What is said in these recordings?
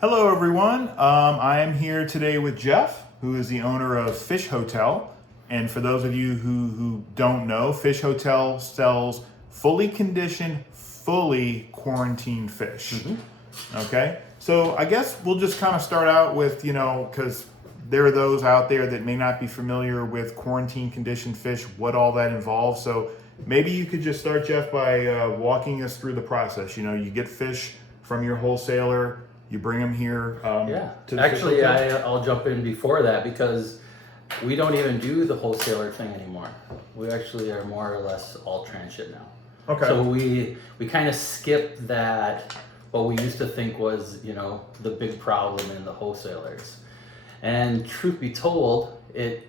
Hello, everyone. I am here today with Jeff, who is the owner of FisHotel. And for those of you who don't know, FisHotel sells fully conditioned, fully quarantined fish. Okay, so I guess we'll just kind of start out with, because there are those out there that may not be familiar with quarantine conditioned fish, what all that involves. So maybe you could just start, Jeff, by walking us through the process. You get fish from your wholesaler, you bring them here. To the Actually, fish hotel? I'll jump in before that because we don't even do the wholesaler thing anymore. We actually are more or less all transship now. Okay. So we kind of skipped that, what we used to think was, the big problem in the wholesalers. And truth be told, it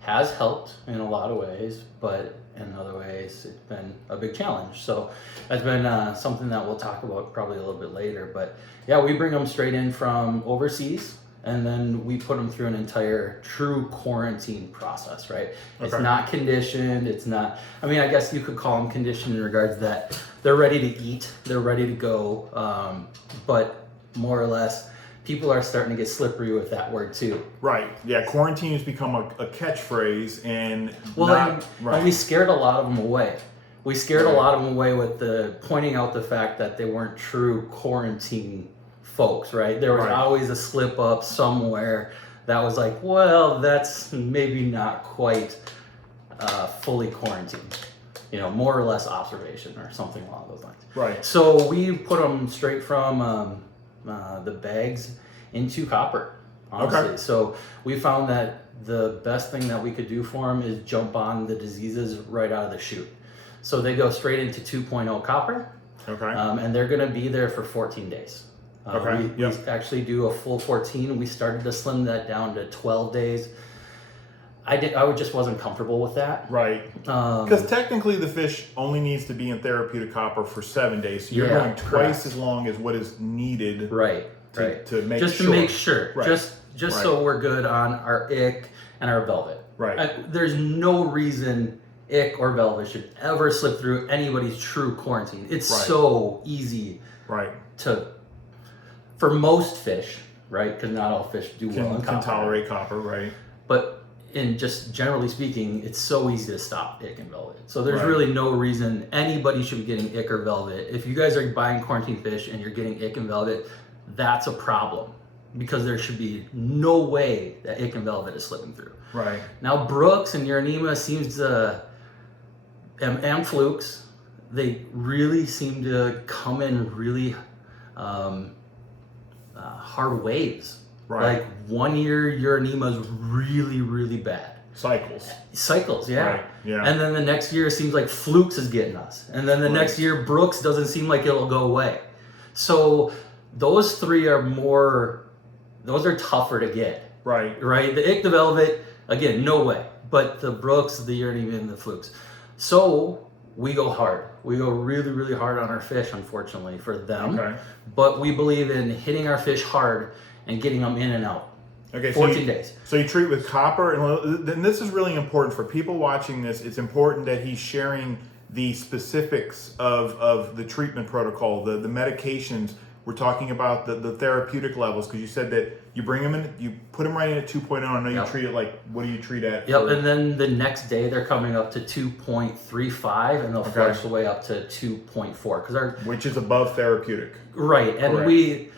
has helped in a lot of ways, but in other ways, it's been a big challenge. So that's been something that we'll talk about probably a little bit later. But yeah, we bring them straight in from overseas, and then we put them through an entire true quarantine process, right? It's not conditioned. It's not, I guess you could call them conditioned in regards that they're ready to eat, they're ready to go. But more or less, people are starting to get slippery with that word too. Right. Yeah. Quarantine has become a catchphrase, and and we scared a lot of them away. We scared a lot of them away with the pointing out the fact that they weren't true quarantine folks. Right. There was always a slip up somewhere that was like, well, that's maybe not quite fully quarantined. More or less observation or something along those lines. Right. So we put them straight from the bags into copper, honestly. Okay. So we found that the best thing that we could do for them is jump on the diseases right out of the chute. So they go straight into 2.0 copper. Okay. And they're going to be there for 14 days. We actually do a full 14. We started to slim that down to 12 days. I just wasn't comfortable with that. Right. Because technically the fish only needs to be in therapeutic copper for 7 days. So you're going twice as long as what is needed. Right. To make just sure. To make sure. Right. Just so we're good on our ick and our velvet. Right. There's no reason ick or velvet should ever slip through anybody's true quarantine. It's so easy. Right. For most fish, right? Because not all fish do well in copper. Can tolerate copper, right? But in just generally speaking, it's so easy to stop ick and velvet. So there's really no reason anybody should be getting ick or velvet. If you guys are buying quarantine fish and you're getting ick and velvet, that's a problem, because there should be no way that ick and velvet is slipping through. Right. Now Brooks and Uranima seems to, and flukes, they really seem to come in really hard waves. Right. Like 1 year Uranima is really, really bad. Cycles, yeah. Right. Yeah. And then the next year it seems like flukes is getting us. And then the next year Brooks doesn't seem like it'll go away. So those three those are tougher to get. Right. Right? The ick, the velvet, again, no way. But the Brooks, the Uranima, and the flukes. So we go hard. We go really, really hard on our fish, unfortunately, for them. Okay. But we believe in hitting our fish hard and getting them in and out. Okay, 14 days. So you treat with copper, and this is really important for people watching this. It's important that he's sharing the specifics of the treatment protocol, the medications. We're talking about the therapeutic levels, because you said that you bring them in, you put them right in at 2.0. I know you treat it like, what do you treat at? Yep, and then the next day they're coming up to 2.35, and they'll flush the way up to 2.4. Which is above therapeutic. Right, and we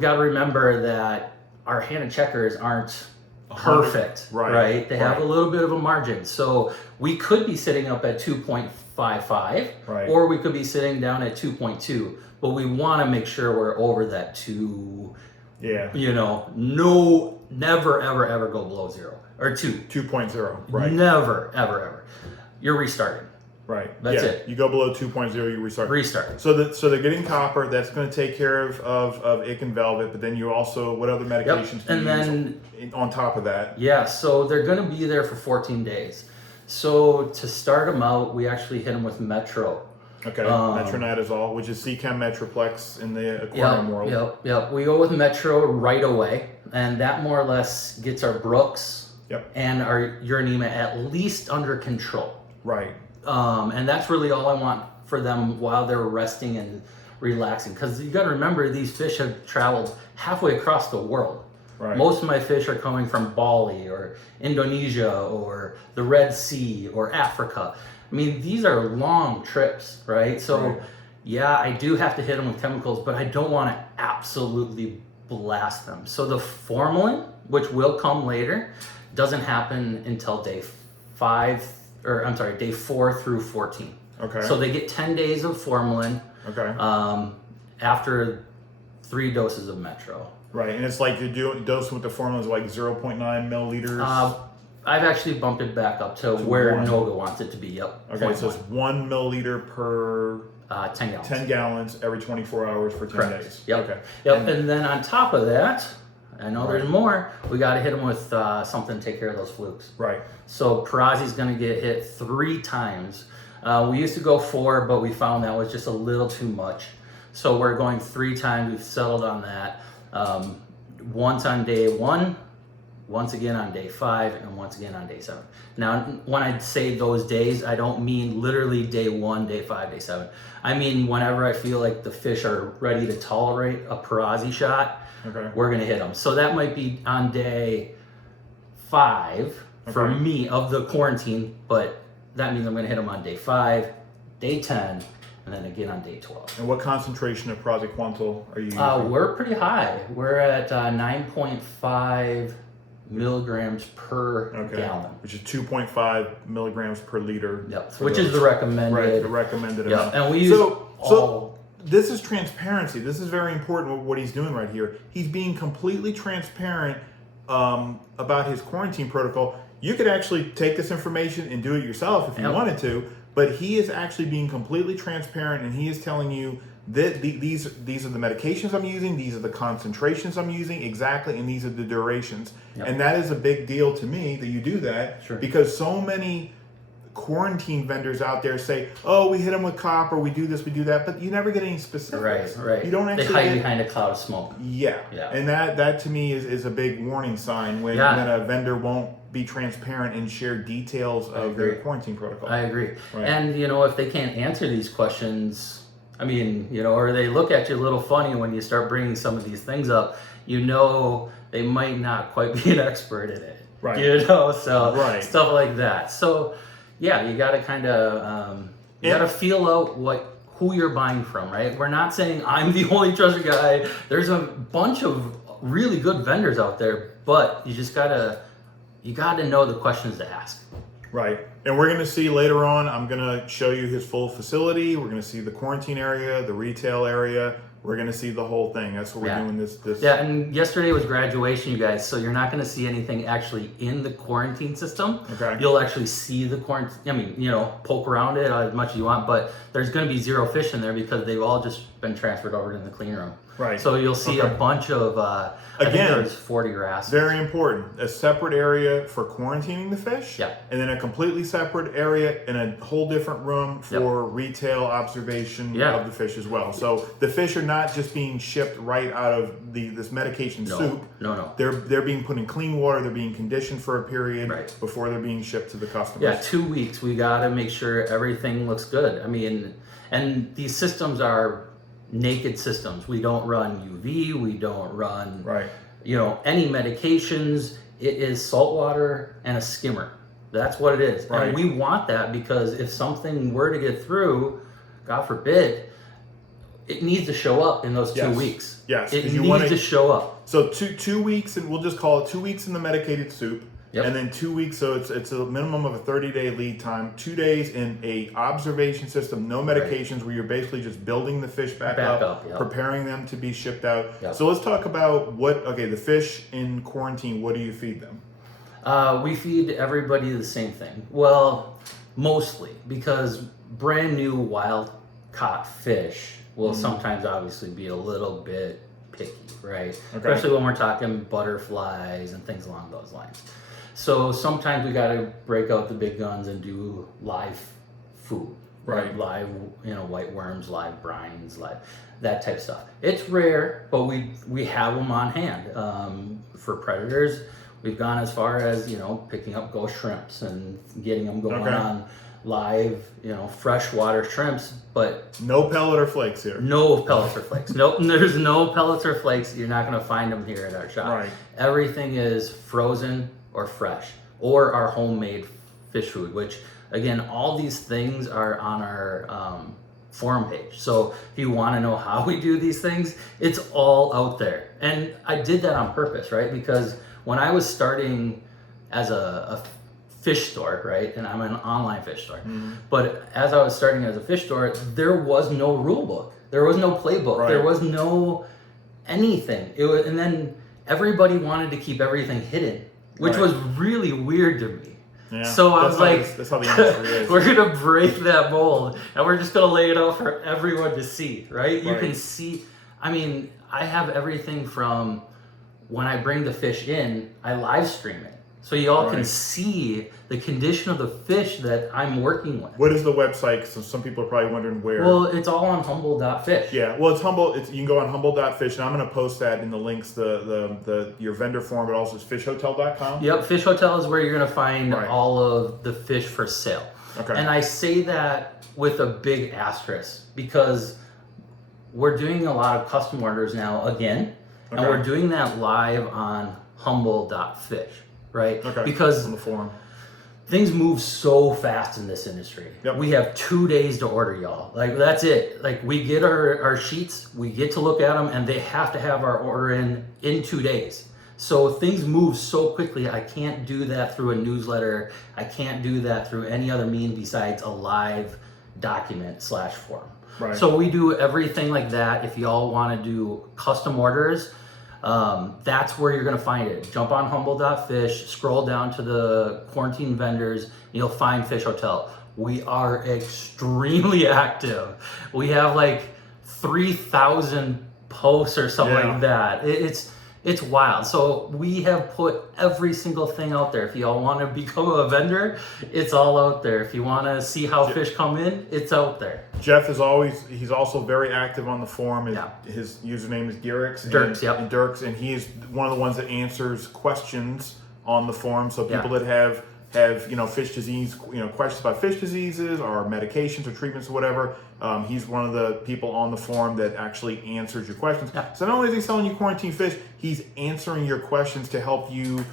got to remember that our hand checkers aren't perfect, right? They have a little bit of a margin. So we could be sitting up at 2.55, or we could be sitting down at 2.2, but we want to make sure we're over that 2. Yeah. Never, ever, ever go below 0 or 2. 2.0, right. Never, ever, ever. You're restarting. Right. That's it. You go below 2.0, you restart. Restart. So they're getting copper. That's going to take care of ick and velvet. But then you also, what other medications do you use on top of that? Yeah. So they're going to be there for 14 days. So to start them out, we actually hit them with Metro. Okay. Metronidazole, which is Chem Metroplex in the aquarium world. Yep. We go with Metro right away, and that more or less gets our Brooks and our Uranima at least under control. Right. And that's really all I want for them while they're resting and relaxing. Because you got to remember, these fish have traveled halfway across the world. Right. Most of my fish are coming from Bali or Indonesia or the Red Sea or Africa. I mean, these are long trips, right? So, Right. yeah, I do have to hit them with chemicals, but I don't want to absolutely blast them. So the formalin, which will come later, doesn't happen until day 4 through 14. Okay. So they get 10 days of formalin Okay. after 3 doses of Metro. Right, and it's like you're doing dosing with the formula is like 0.9 milliliters. I've actually bumped it back up to where 1. Noga wants it to be. Yep. Okay, so it's 1 milliliter per 10 gallons. 10 gallons every 24 hours for 10 Correct. days. Yep. Okay. Yep. And then on top of that, I know Right. there's more. We got to hit them with something to take care of those flukes. Right. So Parazi's going to get hit 3 times. We used to go 4, but we found that was just a little too much. So we're going 3 times. We've settled on that. Once on day 1, once again on day 5, and once again on day 7. Now, when I say those days, I don't mean literally day 1, day 5, day 7. I mean whenever I feel like the fish are ready to tolerate a Parazi shot, Okay. we're going to hit them. So that might be on day 5 for Okay. me of the quarantine, but that means I'm going to hit them on day 5, day 10, and then again on day 12. And what concentration of praziquantel are you using? We're pretty high. We're at 9.5 milligrams per gallon. Which is 2.5 milligrams per liter. Yep. for Which is those- the recommended. Right, the recommended Yep. amount. And we use So this is transparency. This is very important what he's doing right here. He's being completely transparent about his quarantine protocol. You could actually take this information and do it yourself if you wanted to, but he is actually being completely transparent, and he is telling you that these are the medications I'm using, these are the concentrations I'm using exactly, and these are the durations. Yep. And that is a big deal to me that you do that, Sure. because so many quarantine vendors out there say, "Oh, we hit them with copper, we do this, we do that," but you never get any specifics. Right. You don't They actually hide get, behind a cloud of smoke. yeah. Yeah. And that to me is a big warning sign when a vendor won't be transparent and share details of their quarantine protocol. I agree. Right. And, if they can't answer these questions, I mean, or they look at you a little funny when you start bringing some of these things up, they might not quite be an expert in it. Right. So Right. stuff like that. So, yeah, you got to kind of, you got to feel out who you're buying from, right? We're not saying I'm the only trusted guy. There's a bunch of really good vendors out there, but you just got to know the questions to ask. Right. And we're going to see later on, I'm going to show you his full facility. We're going to see the quarantine area, the retail area. We're going to see the whole thing. That's what we're doing this. Yeah, and yesterday was graduation, you guys, so you're not going to see anything actually in the quarantine system. Okay. You'll actually see the quarantine, poke around it as much as you want, but there's going to be 0 fish in there because they've all just been transferred over to the clean room. Right. So you'll see a bunch of, I think there's 40 wrasses. Very important. A separate area for quarantining the fish. Yeah. And then a completely separate area in a whole different room for retail observation of the fish as well. So the fish are not just being shipped right out of this medication soup. No. They're being put in clean water. They're being conditioned for a period before they're being shipped to the customers. Yeah, 2 weeks. We got to make sure everything looks good. I mean, and these systems are naked systems. We don't run UV. We don't run, any medications. It is salt water and a skimmer. That's what it is. Right. And we want that because if something were to get through, God forbid, it needs to show up in those 2 weeks. Yes. It needs to show up. So 2 weeks, and we'll just call it 2 weeks in the medicated soup. Yep. And then 2 weeks, so it's a minimum of a 30-day lead time. 2 days in a observation system, no medications, where you're basically just building the fish back up, preparing them to be shipped out. Yep. So let's talk about the fish in quarantine. What do you feed them? We feed everybody the same thing. Well, mostly, because brand new wild caught fish will sometimes obviously be a little bit picky, right? Okay. Especially when we're talking butterflies and things along those lines. So sometimes we got to break out the big guns and do live food, Right. Live, white worms, live brines, that type of stuff. It's rare, but we have them on hand. For predators, we've gone as far as, picking up ghost shrimps and getting them going on live, freshwater shrimps, but no pellet or flakes here. no pellets or flakes. Nope, there's no pellets or flakes. You're not going to find them here at our shop. Right. Everything is frozen or fresh, or our homemade fish food, which again, all these things are on our forum page. So if you want to know how we do these things, it's all out there. And I did that on purpose, right? Because when I was starting as a fish store, right? And I'm an online fish store. But as I was starting as a fish store, there was no rule book. There was no playbook. Right. There was no anything. And then everybody wanted to keep everything hidden, which Right. was really weird to me. Yeah, So I was like, that's how the industry is. we're gonna break that mold and we're just gonna lay it out for everyone to see, right? You Right. can see, I mean, I have everything from when I bring the fish in, I live stream it. So you all can Right. see the condition of the fish that I'm working with. What is the website? So some people are probably wondering where. Well, it's all on humble.fish. Yeah, well, it's Humble. You can go on humble.fish, and I'm going to post that in the links, the your vendor form, but also it's fishhotel.com. Yep, FisHotel is where you're gonna find Right. all of the fish for sale. Okay. And I say that with a big asterisk because we're doing a lot of custom orders now again, and Okay. we're doing that live on humble.fish, right? Okay. Because On the forum. things move so fast in this industry. Yep. We have 2 days to order, y'all. Like, that's it. Like, we get our sheets, we get to look at them, and they have to have our order in 2 days. So things move so quickly. I can't do that through a newsletter. I can't do that through any other mean besides a live document/form. Right. So we do everything like that. If y'all want to do custom orders, that's where you're going to find it. Jump on humble.fish, scroll down to the quarantine vendors, and you'll find FisHotel. We are extremely active. We have like 3,000 posts or something Yeah. like that. It's wild. So we have put every single thing out there. If y'all want to become a vendor, it's all out there. If you want to see how fish come in, it's out there. Jeff is he's also very active on the forum. Yeah. His username is Dirks. Dirks, yep. And Dirks, and he is one of the ones that answers questions on the forum. So people Yeah. that have fish disease, questions about fish diseases or medications or treatments or whatever. He's one of the people on the forum that actually answers your questions. Yeah. So not only is he selling you quarantine fish, he's answering your questions to help you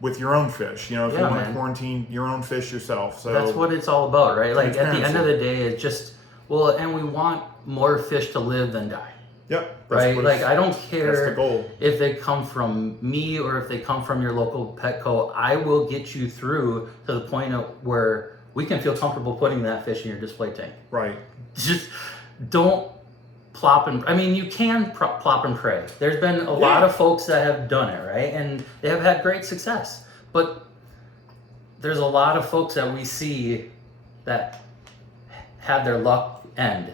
with your own fish. If you want to quarantine your own fish yourself. So that's what it's all about, right? Like at the end of Transparency. the day, it's just, and we want more fish to live than die. Yep. Right? what Like, it's- I don't That's the care goal. if they come from me or if they come from your local Petco. I will get you through to the point of where we can feel comfortable putting that fish in your display tank. Right. Just don't plop and, I mean, you can plop and pray. There's been a lot of folks that have done it, right? And they have had great success. But there's a lot of folks that we see that had their luck end.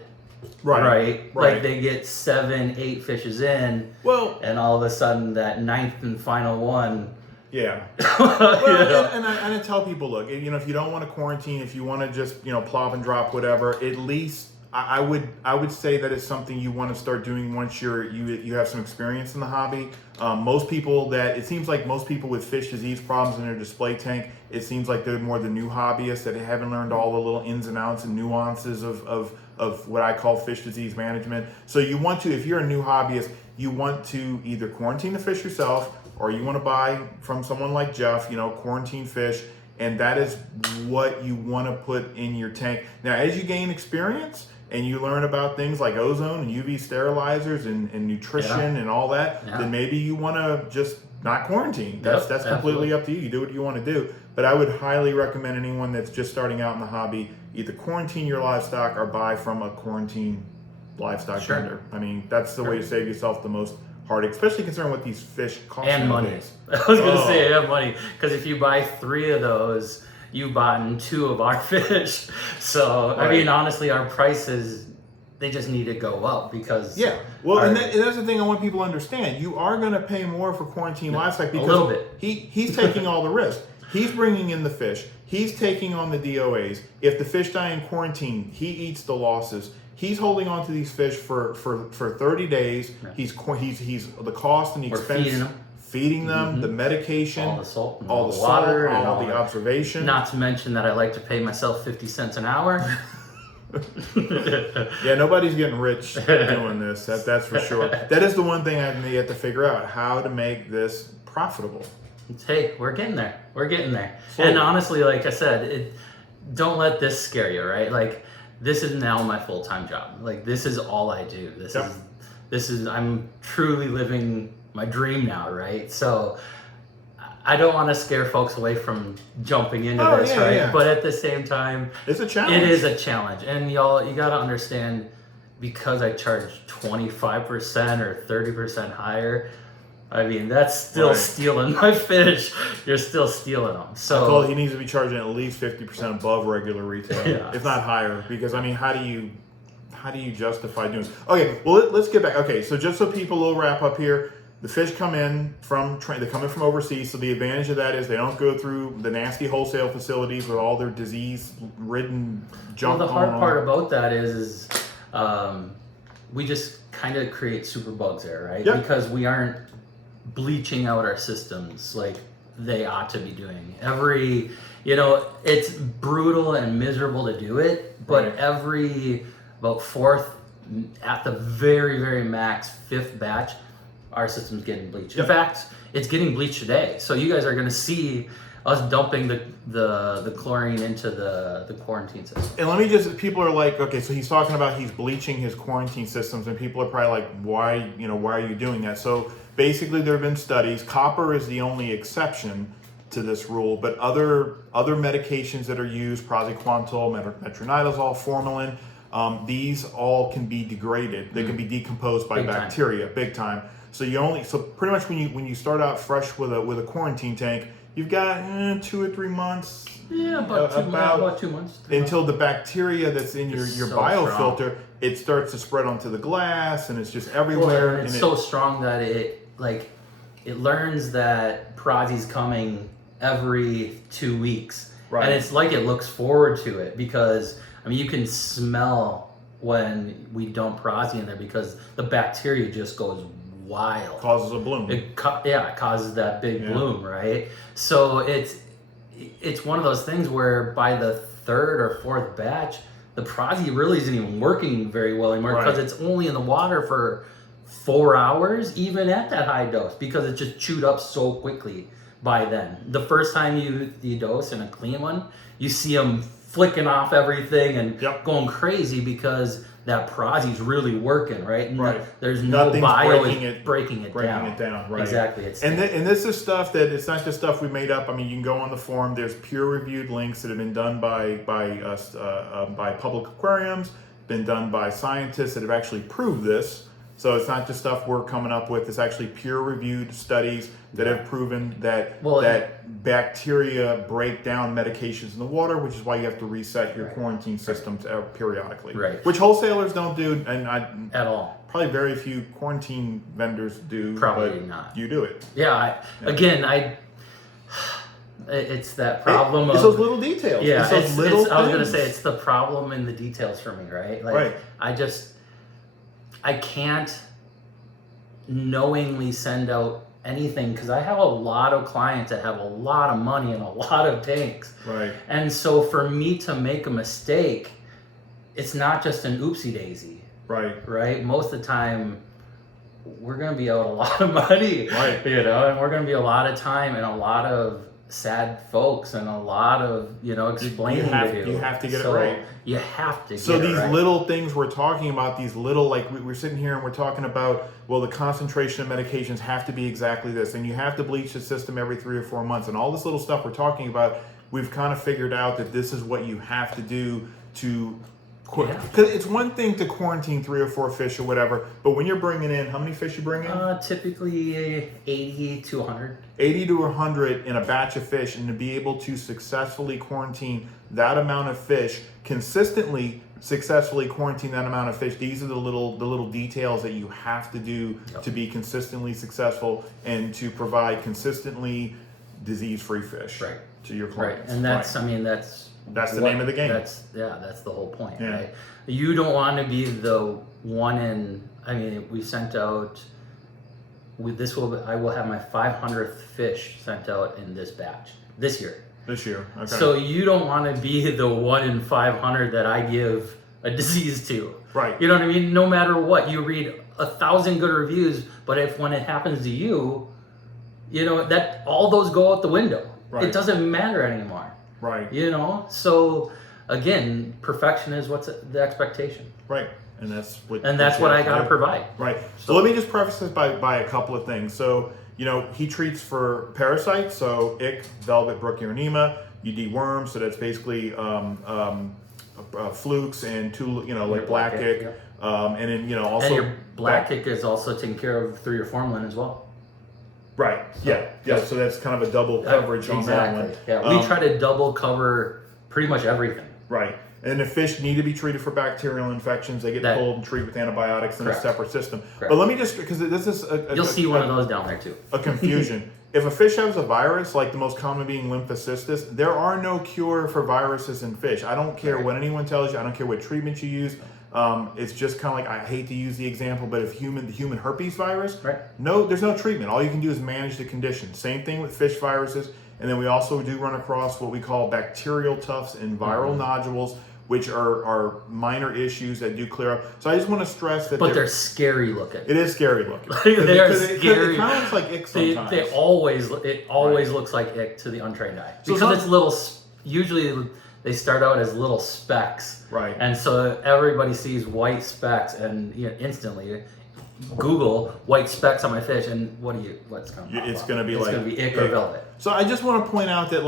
Right? Like they get 7, 8 fishes in, Well, and all of a sudden that 9th and final one. yeah. Well, and I tell people, look, if you don't want to quarantine, if you want to just plop and drop whatever, at least I would say that it's something you want to start doing once you have some experience in the hobby. It seems like most people with fish disease problems in their display tank, it seems like they're more the new hobbyists that haven't learned all the little ins and outs and nuances of what I call fish disease management. So you want to, if you're a new hobbyist, you want to either quarantine the fish yourself, or you want to buy from someone like Jeff, quarantine fish, and that is what you want to put in your tank. Now, as you gain experience and you learn about things like ozone and UV sterilizers and nutrition and all that, then maybe you want to just not quarantine. That's completely up to you. You do what you want to do. But I would highly recommend anyone that's just starting out in the hobby, either quarantine your livestock or buy from a quarantine livestock vendor. I mean, that's the way to save yourself the most heartache, especially considering what these fish cost and money. nowadays. I was going to say, and money. Because if you buy 3 of those, you bought 2 of our fish. So, I mean, honestly, our prices, they just need to go up because... Yeah. Well, and that's the thing I want people to understand. You are going to pay more for quarantine livestock because a little bit. He's taking all the risk. He's bringing in the fish. He's taking on the DOAs. If the fish die in quarantine, he eats the losses. He's holding on to these fish for 30 days. He's the cost and the expense feeding them, the medication, all the salt, and all the water, salt, and all the observation. Not to mention that I like to pay myself 50 cents an hour. Yeah, nobody's getting rich doing this. That's for sure. That is the one thing I have to figure out, how to make this profitable. Hey, we're getting there. We're getting there. Slowly. And honestly, like I said, don't let this scare you, right? Like, this is now my full-time job. Like, this is all I do. This is I'm truly living my dream now, right? So I don't want to scare folks away from jumping into this, right? Yeah. But at the same time, it's a challenge. It is a challenge. And y'all, you got to understand, because I charge 25% or 30% higher, I mean, that's still stealing my fish. You're still stealing them. So I told he needs to be charging at least 50% above regular retail, if not higher. Because I mean, how do you justify doing? Okay, well let's get back. Okay, so just so people will wrap up here, the fish come in from overseas. So the advantage of that is they don't go through the nasty wholesale facilities with all their disease-ridden junk. Well, the hard part about that is we just kind of create super bugs there, right? Yep. Because we aren't bleaching out our systems like they ought to be doing. It's brutal and miserable to do it, but every about fourth, at the very, very max, fifth batch, our system's getting bleached. In fact, it's getting bleached today. So you guys are going to see us dumping the chlorine into the quarantine system. And people are like, okay, so he's talking about he's bleaching his quarantine systems, and people are probably like, why are you doing that? So basically there have been studies. Copper is the only exception to this rule, but other medications that are used, praziquantel, metronidazole, formalin, these all can be degraded. They can be decomposed by bacteria, big time. So pretty much when you start out fresh with a quarantine tank, you've got 2 or 3 months. Yeah, about 2 months. Until the bacteria that's in your biofilter, it starts to spread onto the glass, and it's just everywhere. Well, and it's so strong that it learns that Prazi's coming every 2 weeks. Right. And it's like it looks forward to it, because I mean, you can smell when we dump Prazi in there, because the bacteria just goes wild. Causes a bloom. It causes that big bloom, right? So it's one of those things where by the third or fourth batch, the Prazi really isn't even working very well anymore, because it's only in the water for 4 hours, even at that high dose, because it's just chewed up so quickly by then. The first time you dose in a clean one, you see them flicking off everything and going crazy, because that Prazi's really working, right? And there's no bio breaking it down. Right? Exactly. And this is stuff that it's not just stuff we made up. I mean, you can go on the forum. There's peer-reviewed links that have been done by public aquariums, been done by scientists that have actually proved this. So it's not just stuff we're coming up with. It's actually peer-reviewed studies that have proven that bacteria break down medications in the water, which is why you have to reset your quarantine systems periodically. Right. Which wholesalers don't do, and at all. Probably very few quarantine vendors do. Probably not. You do it. It's that problem. It's those little details. Yeah, I was going to say it's the problem in the details for me, right? Like, I can't knowingly send out anything, because I have a lot of clients that have a lot of money and a lot of tanks. Right. And so for me to make a mistake, it's not just an oopsie daisy. Right. Most of the time, we're going to be out a lot of money. Right. And we're going to be a lot of time and a lot of sad folks and a lot of explaining to do. You have to get it right. You have to. So these little things we're talking about, these little, like we're sitting here and we're talking about, well, the concentration of medications have to be exactly this, and you have to bleach the system every 3 or 4 months, and all this little stuff we're talking about, we've kind of figured out that this is what you have to do to. Because it's one thing to quarantine 3 or 4 fish or whatever, but when you're bringing in, how many fish you bring in? Typically 80 to 100. 80 to 100 in a batch of fish, and to be able to successfully quarantine that amount of fish, successfully quarantine that amount of fish. These are the little details that you have to do to be consistently successful and to provide consistently disease-free fish to your clients. And that's that's the name of the game. That's the whole point, right? You don't want to be the one in. I mean, we sent out I will have my 500th fish sent out in this batch this year. This year, okay. So you don't want to be the 1 in 500 that I give a disease to. Right. You know what I mean? No matter what, you read 1,000 good reviews, but if when it happens to you, you know, that all those go out the window. Right. It doesn't matter anymore. Right. You know? So again, perfection is what's the expectation. Right. And that's what I got to provide. Right. So let me just preface this by a couple of things. So, you know, he treats for parasites, so ick, velvet, broochionema. You deworm, so that's basically flukes and like black ick. Yep. And then, you know, also... And your black ick is also taken care of through your formalin as well. Right. So, yeah. So that's kind of a double coverage on that one. Yeah. We try to double cover pretty much everything. Right. And the fish need to be treated for bacterial infections. They get pulled and treated with antibiotics in a separate system. Correct. But let me just, because this is you'll see one of those down there too. A confusion. If a fish has a virus, like the most common being lymphocystis, there are no cure for viruses in fish. I don't care what anyone tells you. I don't care what treatment you use. It's just kind of like, I hate to use the example, but if the human herpes virus, there's no treatment. All you can do is manage the condition. Same thing with fish viruses. And then we also do run across what we call bacterial tufts and viral nodules, which are minor issues that do clear up. So I just want to stress that they're scary looking. It is scary looking. They are scary. It kind of looks like ick sometimes. It always looks like ick to the untrained eye. Because it's little, usually they start out as little specks. Right. And so everybody sees white specks and instantly Google white specks on my fish and what's going to It's going to be like... It's going to be ick or velvet. So I just want to point out that,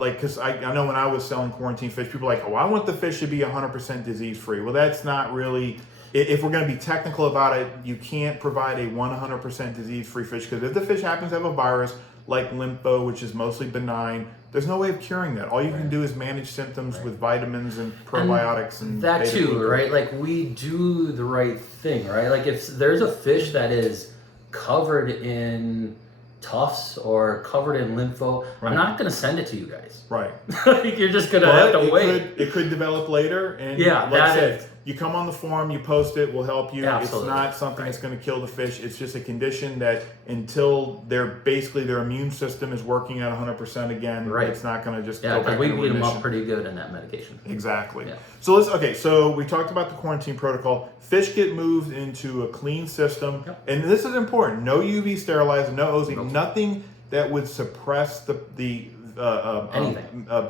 because I know when I was selling quarantine fish, people are like, oh, I want the fish to be 100% disease-free. Well, that's not really... If we're going to be technical about it, you can't provide a 100% disease-free fish, because if the fish happens to have a virus like lympho, which is mostly benign, there's no way of curing that. All you can do is manage symptoms with vitamins and probiotics and that too, glucose. Right? Like, we do the right thing, right? Like, if there's a fish that is covered in tufts or covered in lympho, I'm not going to send it to you guys. Right. You're just going to have to wait. It could develop later, and you come on the forum, you post it, we'll help you. Absolutely. It's not something that's going to kill the fish. It's just a condition that until their immune system is working at 100% again, it's not going to just go back to remission. We beat them up pretty good in that medication. Exactly. Yeah. So we talked about the quarantine protocol. Fish get moved into a clean system, and this is important. No UV sterilizer, no OZ, nothing that would suppress the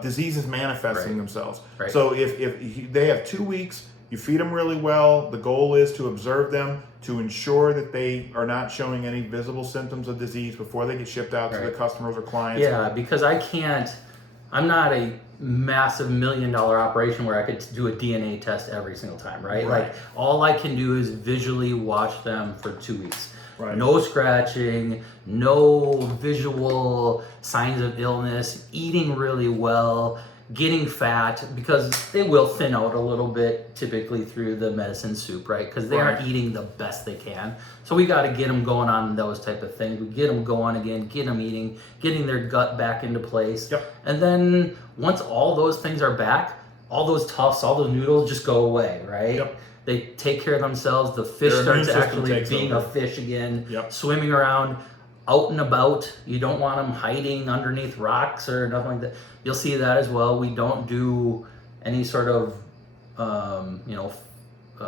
diseases manifesting themselves. Right. So if they have 2 weeks, you feed them really well. The goal is to observe them to ensure that they are not showing any visible symptoms of disease before they get shipped out to the customers or clients. Yeah, because I'm not a massive $1 million operation where I could do a DNA test every single time, right? Like, all I can do is visually watch them for 2 weeks. Right. No scratching, no visual signs of illness, eating really well, getting fat, because they will thin out a little bit typically through the medicine soup, right? Because they aren't eating the best they can. So we got to get them going on those type of things. We get them going again, get them eating, getting their gut back into place. Yep. And then once all those things are back, all those tufts, all those noodles just go away, right? Yep. They take care of themselves. The fish starts actually being a fish again, swimming around, out and about. You don't want them hiding underneath rocks or nothing like that. You'll see that as well. We don't do any sort of,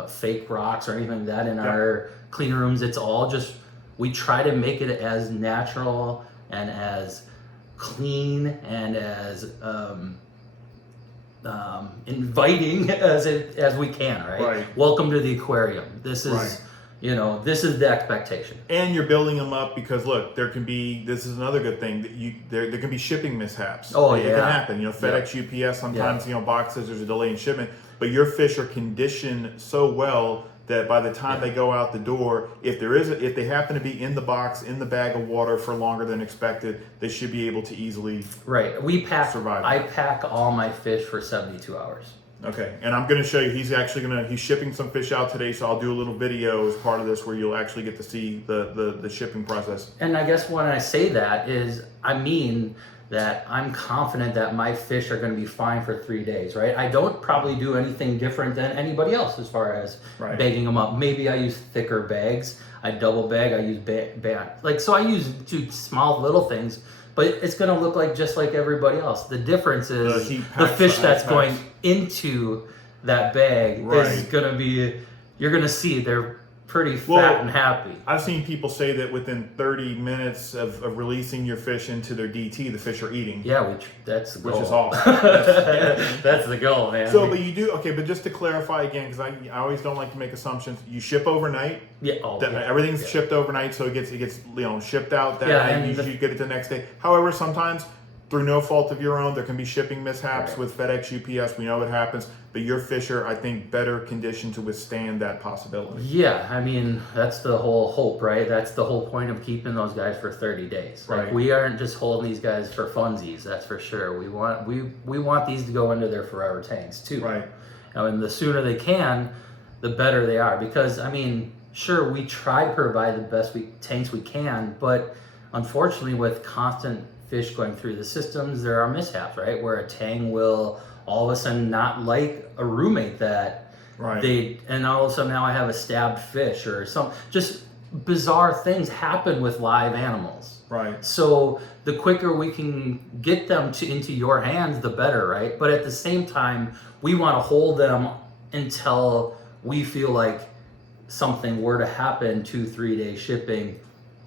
fake rocks or anything like that in our clean rooms. It's all just, we try to make it as natural and as clean and as inviting as we can, right? Welcome to the aquarium. This is this is the expectation. And you're building them up because look, this is another good thing that there can be shipping mishaps. Oh, it can happen. FedEx, UPS, sometimes boxes, there's a delay in shipment, but your fish are conditioned so well that by the time they go out the door, if they happen to be in the box, in the bag of water for longer than expected, they should be able to easily survive. I pack all my fish for 72 hours. Okay, and I'm going to show you, he's shipping some fish out today, so I'll do a little video as part of this where you'll actually get to see the shipping process. And I guess when I say that is, I mean that I'm confident that my fish are going to be fine for 3 days, right? I don't probably do anything different than anybody else as far as bagging them up. Maybe I use thicker bags. I double bag, I use bag. Like, so I use two small little things, but it's going to look like just like everybody else. The difference is the fish that's going into that bag is going to be, you're going to see they're pretty fat and happy. I've seen people say that within 30 minutes of releasing your fish into their DT, the fish are eating. Yeah, that's the goal. Which is awesome. That's the goal, man. So, but you do, okay, but just to clarify again, because I always don't like to make assumptions, you ship overnight. Yeah. Everything's shipped overnight, so it gets shipped out that night, and you get it the next day. However, sometimes through no fault of your own, there can be shipping mishaps with FedEx, UPS. We know it happens, but your fish are, I think, better conditioned to withstand that possibility. Yeah, I mean, that's the whole hope, right? That's the whole point of keeping those guys for 30 days. Like, we aren't just holding these guys for funsies, that's for sure. We want these to go into their forever tanks too. Right. I mean, the sooner they can, the better they are. Because, I mean, sure, we try to provide the best tanks we can, but unfortunately with constant fish going through the systems, there are mishaps, right? Where a tang will all of a sudden not like a roommate that and all of a sudden now I have a stabbed fish or some just bizarre things happen with live animals. Right. So the quicker we can get them into your hands, the better, right? But at the same time, we want to hold them until we feel like something were to happen, 2-3 day shipping.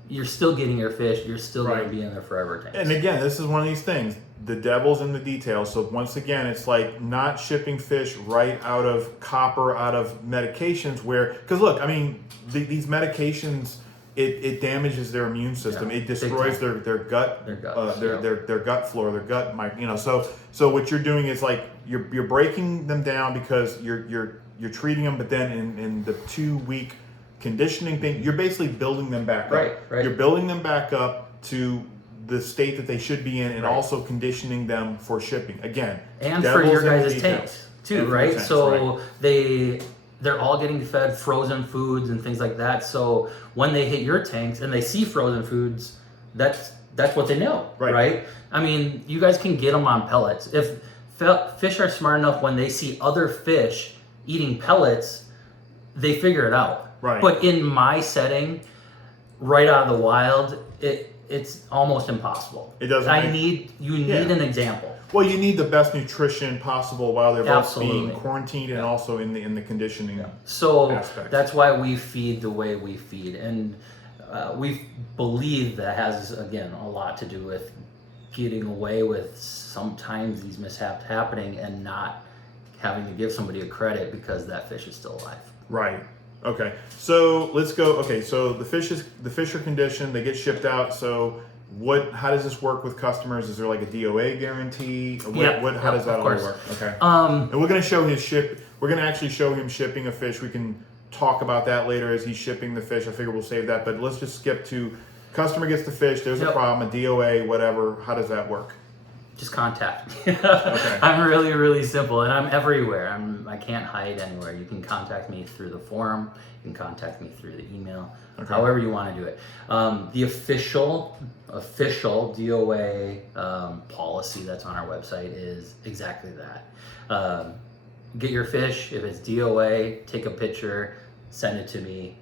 You're still getting your fish. You're still going to be in there forever tanks. And again, this is one of these things. The devil's in the details. So once again, it's like not shipping fish right out of copper, out of medications where, because look, I mean, these medications, it damages their immune system. It destroys their gut, their gut flora, their gut, So what you're doing is like you're breaking them down because you're treating them, but then in the 2-week conditioning thing, you're basically building them back up. Right. You're building them back up to the state that they should be in, and also conditioning them for shipping. Again, and for your guys' tanks too, right? Tanks, so they're all getting fed frozen foods and things like that. So when they hit your tanks and they see frozen foods, that's what they know, right? I mean, you guys can get them on pellets. If fish are smart enough, when they see other fish eating pellets, they figure it out. Right. But in my setting, right out of the wild, it's almost impossible. It doesn't. You need an example. Well, you need the best nutrition possible while they're both being Absolutely. quarantined and also in the conditioning. So aspect. That's why we feed the way we feed, and we believe that has again a lot to do with getting away with sometimes these mishaps happening and not having to give somebody a credit because that fish is still alive. Right. Okay. So let's go. Okay. So the fish are conditioned. They get shipped out. So how does this work with customers? Is there like a DOA guarantee? How does that all work? Okay. And we're going to show we're going to actually show him shipping a fish. We can talk about that later as he's shipping the fish. I figure we'll save that. But let's just skip to customer gets the fish. There's a problem, a DOA, whatever. How does that work? Just contact me. Okay. I'm really, really simple, and I'm everywhere. I can't hide anywhere. You can contact me through the forum. You can contact me through the email. However you want to do it. The official DOA policy that's on our website is exactly that. Get your fish. If it's DOA, take a picture, send it to me,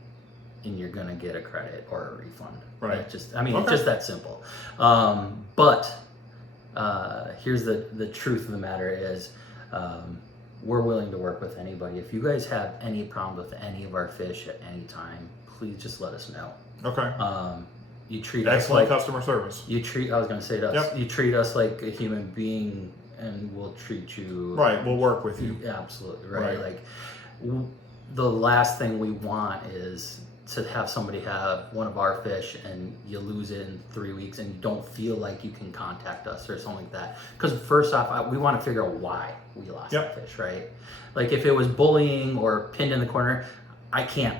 and you're gonna get a credit or a refund. Right. It's just that simple. But here's the truth of the matter is we're willing to work with anybody. If you guys have any problem with any of our fish at any time, please just let us know. Okay. You treat excellent us like customer service. I was going to say to us, you treat us like a human being and we'll treat you we'll work with you. Absolutely right. Like the last thing we want is to have somebody have one of our fish and you lose it in 3 weeks and you don't feel like you can contact us or something like that. Because first off, we want to figure out why we lost that fish, right? Like if it was bullying or pinned in the corner, I can't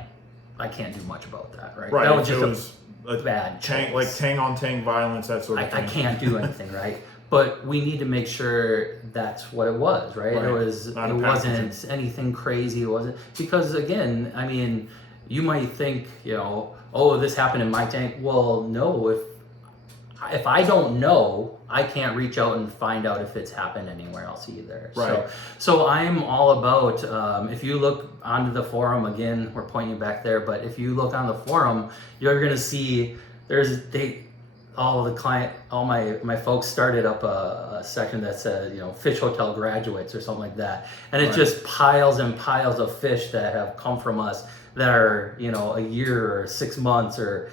do much about that, right? That was just a bad tang, like tang on tang violence, that sort of thing. I can't do anything, right? But we need to make sure that's what it was, right? It wasn't anything crazy. It wasn't, because again, I mean, you might think, this happened in my tank. Well, no, if if I don't know, I can't reach out and find out if it's happened anywhere else either. Right. So I'm all about, if you look onto the forum, again, we're pointing back there, but if you look on the forum, you're going to see all my folks started up a section that said, FisHotel graduates or something like that. And it's just piles and piles of fish that have come from us that are, a year or 6 months or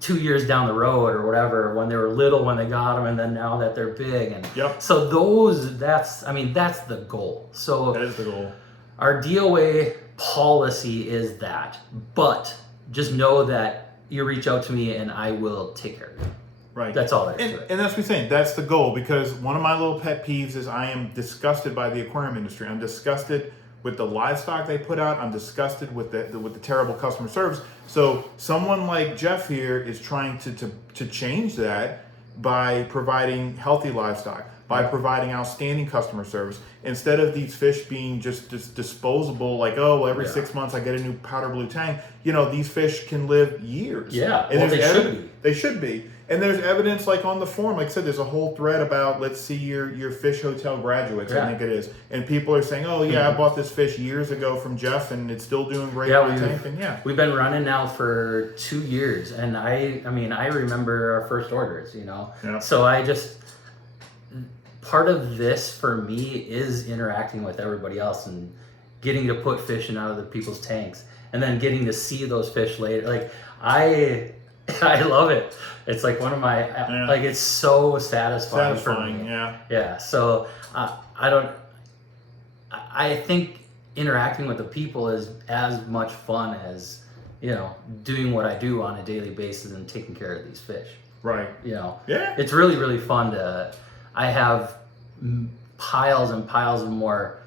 2 years down the road or whatever, when they were little when they got them, and then now that they're big. And so that's the goal. So that is the goal. Our DOA policy is that, but just know that you reach out to me and I will take care of you. Right. That's all there is to it. And that's what I'm saying. That's the goal, because one of my little pet peeves is I am disgusted by the aquarium industry. I'm disgusted with the livestock they put out. I'm disgusted with the terrible customer service. So someone like Jeff here is trying to change that by providing healthy livestock, by providing outstanding customer service. Instead of these fish being just disposable, like, every 6 months I get a new powder blue tank. These fish can live years. Yeah, and they should be. They should be. And there's evidence, like on the forum, like I said, there's a whole thread about, let's see your FisHotel graduates, I think it is. And people are saying, I bought this fish years ago from Jeff and it's still doing great in my tank. And we've been running now for 2 years. And I remember our first orders, Yeah. So part of this for me is interacting with everybody else and getting to put fish in other people's tanks and then getting to see those fish later. Like, I love it. It's like one of my, it's so satisfying for me. Yeah. So I think interacting with the people is as much fun as, doing what I do on a daily basis and taking care of these fish. Right. It's really, really fun I have piles and piles of more.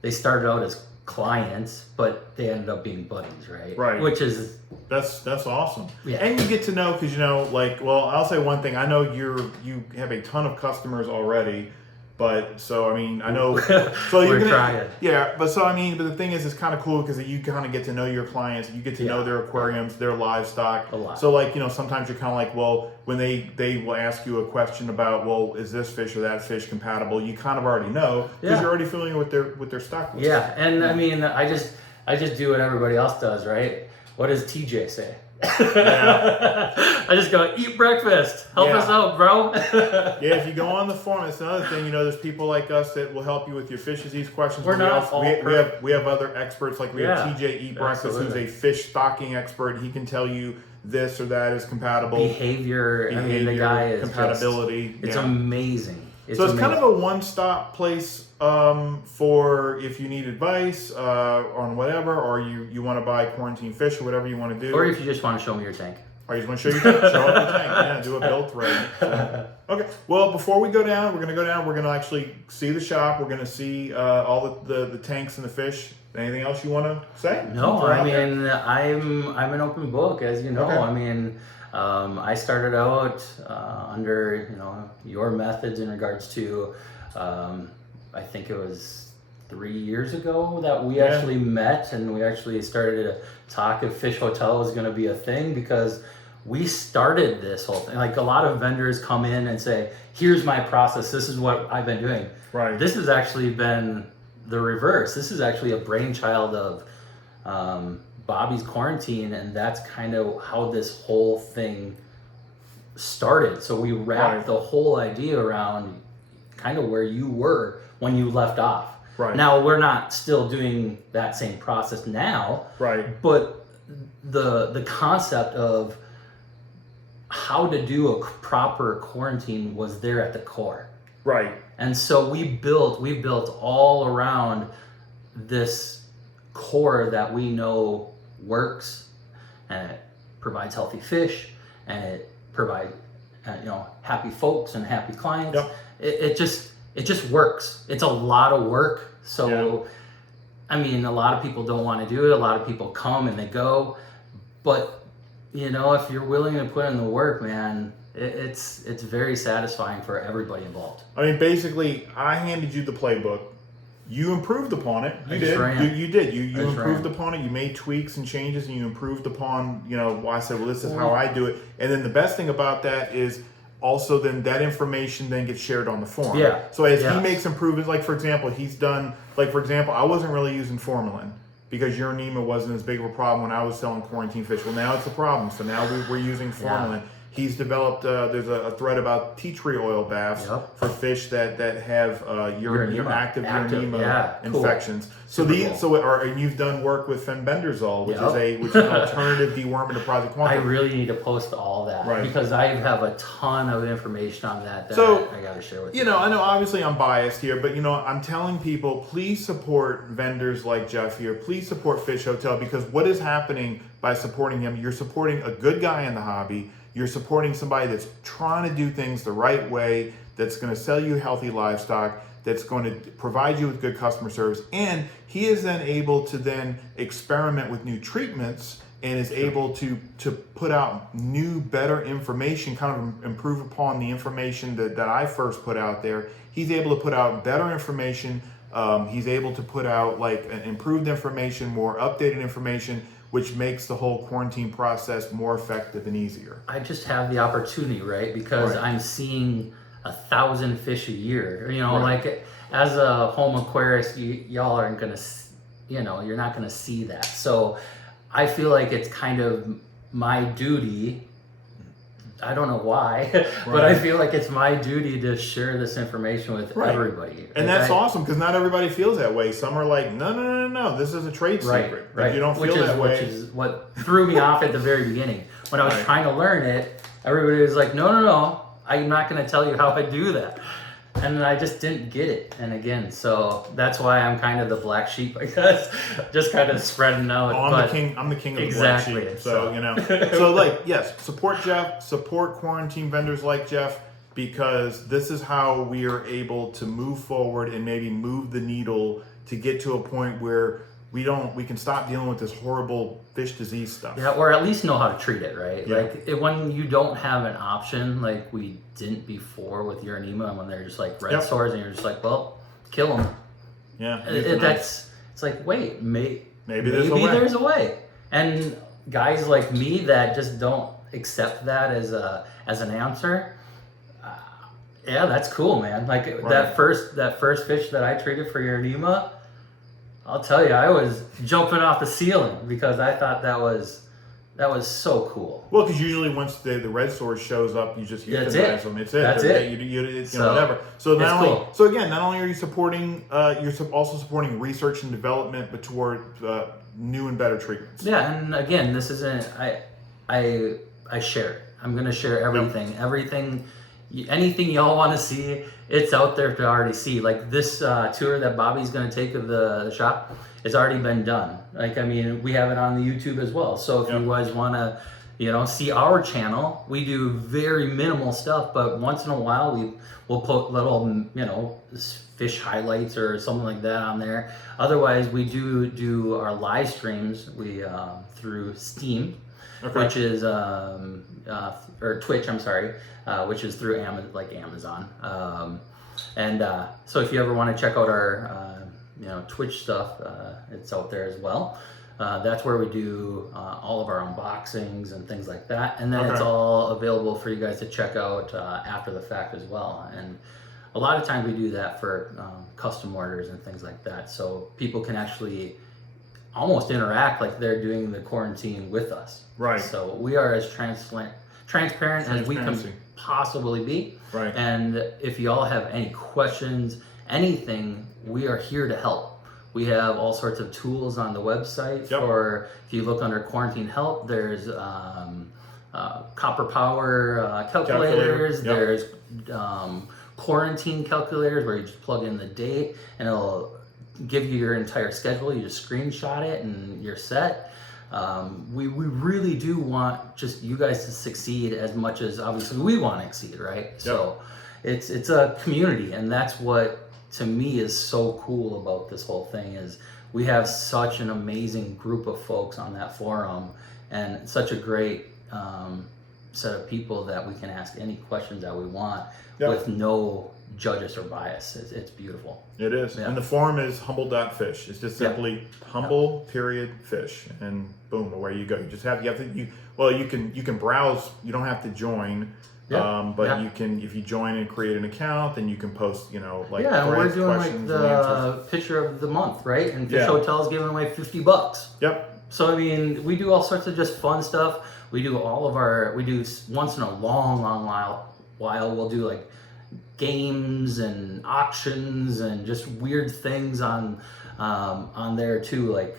They started out as clients, but they ended up being buddies, right? Right. Which is that's awesome. Yeah. And you get to know, because I'll say one thing. I know you have a ton of customers already, but so I know so you're gonna trying. Yeah, but but the thing is, it's kind of cool because you kind of get to know your clients, you get to know their aquariums, their livestock. A lot. So sometimes you're kind of like, well, when they will ask you a question about, well, is this fish or that fish compatible? You kind of already know because you're already familiar with their stock list. Yeah, and I just do what everybody else does, right? What does TJ say? I just go, eat breakfast. Help us out, bro. If you go on the forum, it's another thing. There's people like us that will help you with your fish disease questions. We're not all we have other experts, like we have TJ Eat Breakfast, who's a fish stocking expert. He can tell you this or that is compatible. Behavior, the guy is compatibility. It's amazing. It's kind of a one-stop place for if you need advice on whatever, or you want to buy quarantine fish or whatever you want to do. Or if you just want to show me your tank. Or you just want to show off your tank. Yeah, do a build thread. So, okay. Well, before we go down, we're going to actually see the shop. We're going to see all the tanks and the fish. Anything else you want to say? No, I'm an open book, as you know. Okay. I started out under your methods in regards to I think it was 3 years ago that we actually met, and we actually started to talk if FisHotel was going to be a thing, because we started this whole thing. Like, a lot of vendors come in and say, here's my process, this is what I've been doing. Right. This has actually been the reverse. This is actually a brainchild of Bobby's Quarantine, and that's kind of how this whole thing started. So we wrapped the whole idea around kind of where you were when you left off. Right. Now, we're not still doing that same process now. Right. But the concept of how to do a proper quarantine was there at the core. Right. And so we built all around this core that we know works, and it provides healthy fish, and it provides happy folks and happy clients. Yep. It just works. It's a lot of work. So a lot of people don't want to do it. A lot of people come and they go, but if you're willing to put in the work, man, it's very satisfying for everybody involved. Basically, I handed you the playbook. You improved upon it. You did. You improved upon it. You made tweaks and changes, and you improved upon. I said, well, this is how I do it. And then the best thing about that is, also then that information then gets shared on the forum. Yeah. So as he Yes. makes improvements, like for example, he's done, like for example, I wasn't really using formalin because urinema wasn't as big of a problem when I was selling quarantine fish. Well, now it's a problem. So now we're using formalin. He's developed, there's a thread about tea tree oil baths for fish that have active urinema infections. Cool. And you've done work with fenbendazole, which is an alternative dewormer to Project Quantum. I really need to post all that because I have a ton of information on that I got to share with you. You know, I know obviously I'm biased here, but I'm telling people, please support vendors like Jeff here. Please support FisHotel, because what is happening by supporting him, you're supporting a good guy in the hobby. You're supporting somebody that's trying to do things the right way, that's going to sell you healthy livestock, that's going to provide you with good customer service. And he is then able to then experiment with new treatments and is able to put out new, better information, kind of improve upon the information that I first put out there. He's able to put out better information. He's able to put out like improved information, more updated information, which makes the whole quarantine process more effective and easier. I just have the opportunity, right? Because I'm seeing 1,000 fish a year. Like as a home aquarist, y'all aren't gonna, you're not gonna see that. So I feel like it's kind of my duty. I don't know why, but I feel like it's my duty to share this information with everybody. And that's awesome, because not everybody feels that way. Some are like, no, this is a trade secret. Right. You don't feel that way. Which is what threw me off at the very beginning. When I was trying to learn it, everybody was like, no, I'm not going to tell you how I do that. And I just didn't get it. And again, so that's why I'm kind of the black sheep, I guess, just kind of spreading out. I'm the king of the black sheep. So like, yes, support Jeff, support quarantine vendors like Jeff, because this is how we are able to move forward and maybe move the needle to get to a point where we can stop dealing with this horrible fish disease stuff. Yeah, or at least know how to treat it, right? Yeah. Like when you don't have an option, like we didn't before with urinema, and when they're just like red sores, and you're just like, well, kill them. Yeah, it's like, wait, maybe there's a way. And guys like me that just don't accept that as an answer. Yeah, that's cool, man. Like that first fish that I treated for urinema, I'll tell you, I was jumping off the ceiling because I thought that was so cool. Well, because usually once the red source shows up, you just euthanize them. It's it. That's it. Whatever. So not only are you supporting, you're also supporting research and development, but toward new and better treatments. Yeah, and again, this isn't. I share it. I'm gonna share everything. Everything. Anything y'all want to see, it's out there to already see. Like this tour that Bobby's going to take of the shop, it's already been done. Like, I mean, we have it on the YouTube as well. So if you guys want to, see our channel, we do very minimal stuff, but once in a while we'll put little, fish highlights or something like that on there. Otherwise, we do our live streams through Steam. Which is or Twitch, I'm sorry, which is through Amazon. So if you ever want to check out our Twitch stuff, it's out there as well. That's where we do all of our unboxings and things like that, and then it's all available for you guys to check out after the fact as well. And a lot of times we do that for custom orders and things like that, so people can actually almost interact like they're doing the quarantine with us. Right. So we are as transparent as we can possibly be. Right. And if y'all have any questions, anything, we are here to help. We have all sorts of tools on the website. Or if you look under quarantine help, there's copper power calculators. There's quarantine calculators where you just plug in the date and it'll give you your entire schedule. You just screenshot it and you're set. We really do want just you guys to succeed as much as obviously we want to succeed, right? So it's a community, and that's what to me is so cool about this whole thing is we have such an amazing group of folks on that forum and such a great set of people that we can ask any questions that we want with no judges or bias. It's beautiful. It is. And the forum is humble.fish. It's just simply humble period fish, and boom, away you go. You can browse. You don't have to join. Yeah. But yeah. you can, if you join and create an account, then you can post, like Yeah, and we're threads, doing like questions, and answers. the picture of the month, right? And Fish Yeah. Hotel's giving away $50. Yep. So I mean, we do all sorts of just fun stuff. We do once in a long while we'll do like games and auctions and just weird things on there too, like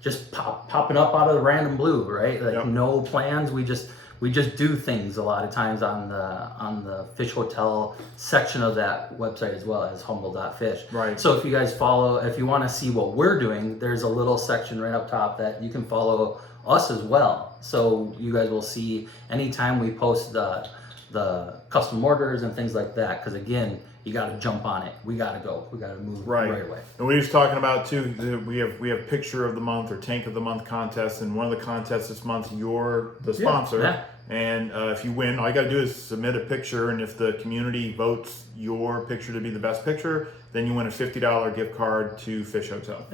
just popping up out of the random blue, right? Like Yep. no plans. We just do things a lot of times on the Fish Hotel section of that website as well as humble.fish. Right. So if you guys if you want to see what we're doing, there's a little section right up top that you can follow us as well. So you guys will see anytime we post the custom orders and things like that. Because again, you got to jump on it. We got to go. We got to move right away. And we were just talking about too. We have picture of the month or tank of the month contest, and one of the contests this month, you're the sponsor. Yeah. And if you win, all you got to do is submit a picture, and if the community votes your picture to be the best picture, then you win a $50 gift card to Fish Hotel.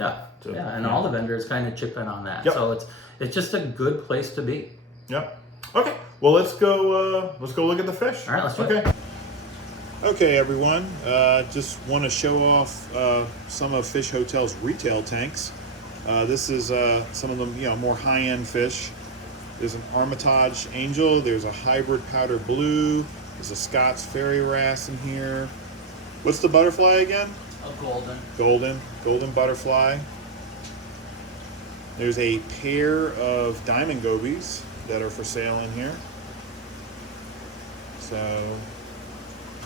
And all the vendors kind of chip in on that. Yep. So it's just a good place to be. Yep. Okay. Well, let's go look at the fish. All right, let's do it. Okay, everyone. Just want to show off some of Fish Hotel's retail tanks. This is some of them, more high-end fish. There's an Armitage Angel. There's a hybrid powder blue. There's a Scott's Fairy Wrasse in here. What's the butterfly again? A Golden butterfly. There's a pair of diamond gobies that are for sale in here. So.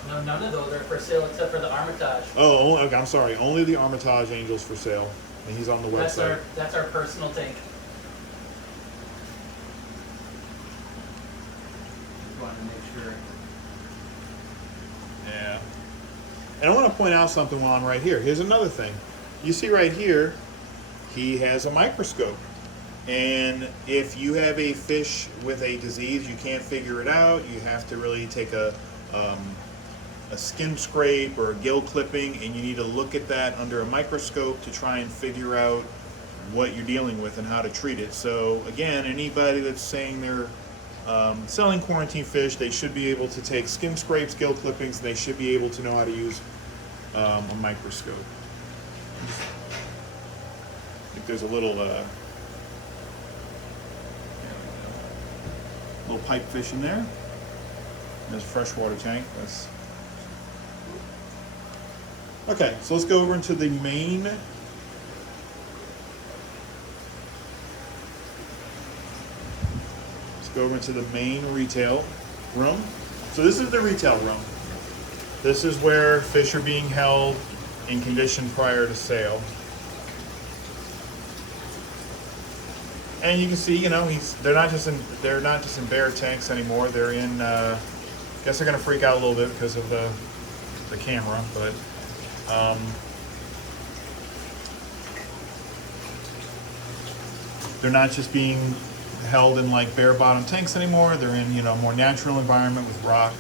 No, none of those are for sale except for the Armitage. Oh, okay, I'm sorry. Only the Armitage Angel's for sale, and he's on the website. That's our personal tank. Want to make sure. Yeah. And I want to point out something while I'm right here. Here's another thing. You see right here, he has a microscope. And if you have a fish with a disease, you can't figure it out, you have to really take a skin scrape or a gill clipping, and you need to look at that under a microscope to try and figure out what you're dealing with and how to treat it. So again, anybody that's saying they're selling quarantine fish, they should be able to take skin scrapes, gill clippings, and they should be able to know how to use a microscope. I think there's a little pipe fish in there. There's a freshwater tank. Okay, so let's go over into the main. Let's go over into the main retail room. So this is the retail room. This is where fish are being held in condition prior to sale. And you can see, they're not just in bare tanks anymore. They're in. I guess they're gonna freak out a little bit because of the camera, but. They're not just being held in like bare bottom tanks anymore. They're in, a more natural environment with rock.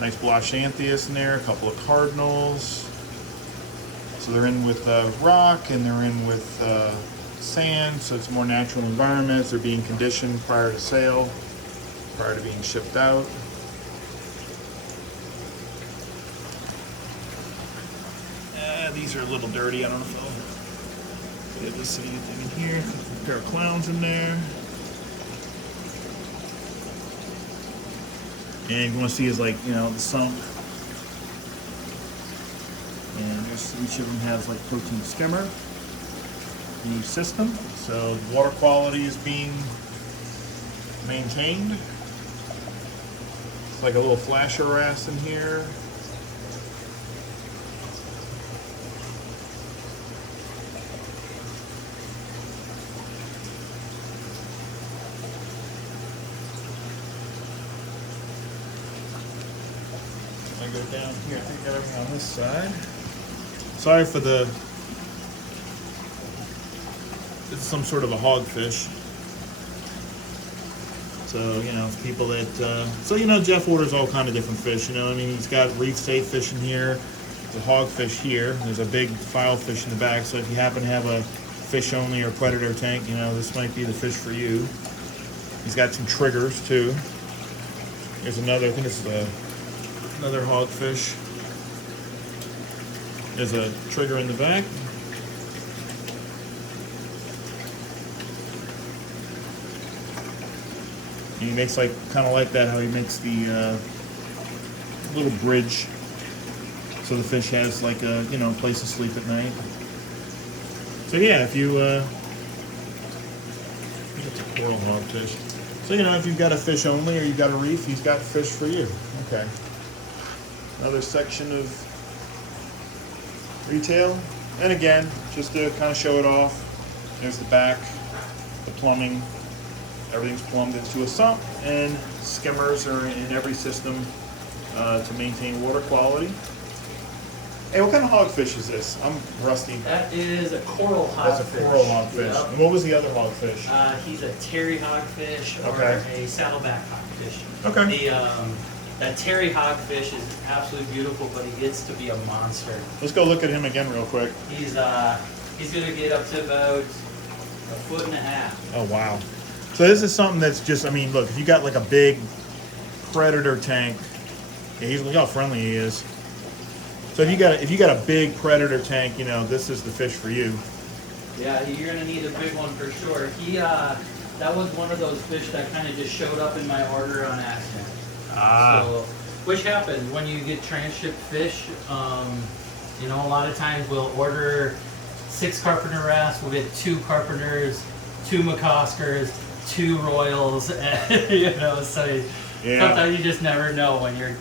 Nice Blauschanthius in there, a couple of cardinals. So they're in with rock and they're in with sand, so it's a more natural environments. They're being conditioned prior to sale, prior to being shipped out. These are a little dirty. I don't know if I'll be able to see anything in here. A pair of clowns in there. And you want to see is the sump. And each of them has protein skimmer in each system. So the water quality is being maintained. It's like a little flasher wrasse in here. Go down here. I think I got everything on this side. Sorry for it's some sort of a hogfish. So, people that, Jeff orders all kind of different fish, he's got reef safe fish in here, the hogfish here, there's a big filefish in the back, so if you happen to have a fish only or predator tank, you know, this might be the fish for you. He's got some triggers too. There's another, I think this is another hogfish. There's a trigger in the back. And he makes like kind of like that, how he makes the little bridge, so the fish has like a place to sleep at night. So yeah, if you it's a coral hogfish. So if you've got a fish only or you've got a reef, he's got fish for you. Okay. Another section of retail, and again, just to kind of show it off. There's the back, the plumbing. Everything's plumbed into a sump, and skimmers are in every system to maintain water quality. Hey, what kind of hogfish is this? I'm rusty. That is a coral hogfish. That's a coral hogfish. Yep. And what was the other hogfish? He's a terry hogfish or Okay. a saddleback hogfish. Okay. That terry hogfish is absolutely beautiful, but he gets to be a monster. Let's go look at him again real quick. He's gonna get up to about 1.5 feet. Oh wow. So this is something that's just, I mean, look, if you got like a big predator tank, yeah, look how friendly he is. So if you got a big predator tank, this is the fish for you. Yeah, you're gonna need a big one for sure. That was one of those fish that kind of just showed up in my order on accident. So, which happens when you get transshipped fish. A lot of times we'll order 6 carpenter wrasse, we'll get 2 carpenters, 2 McCoskers, 2 royals, so sometimes you just never know when you're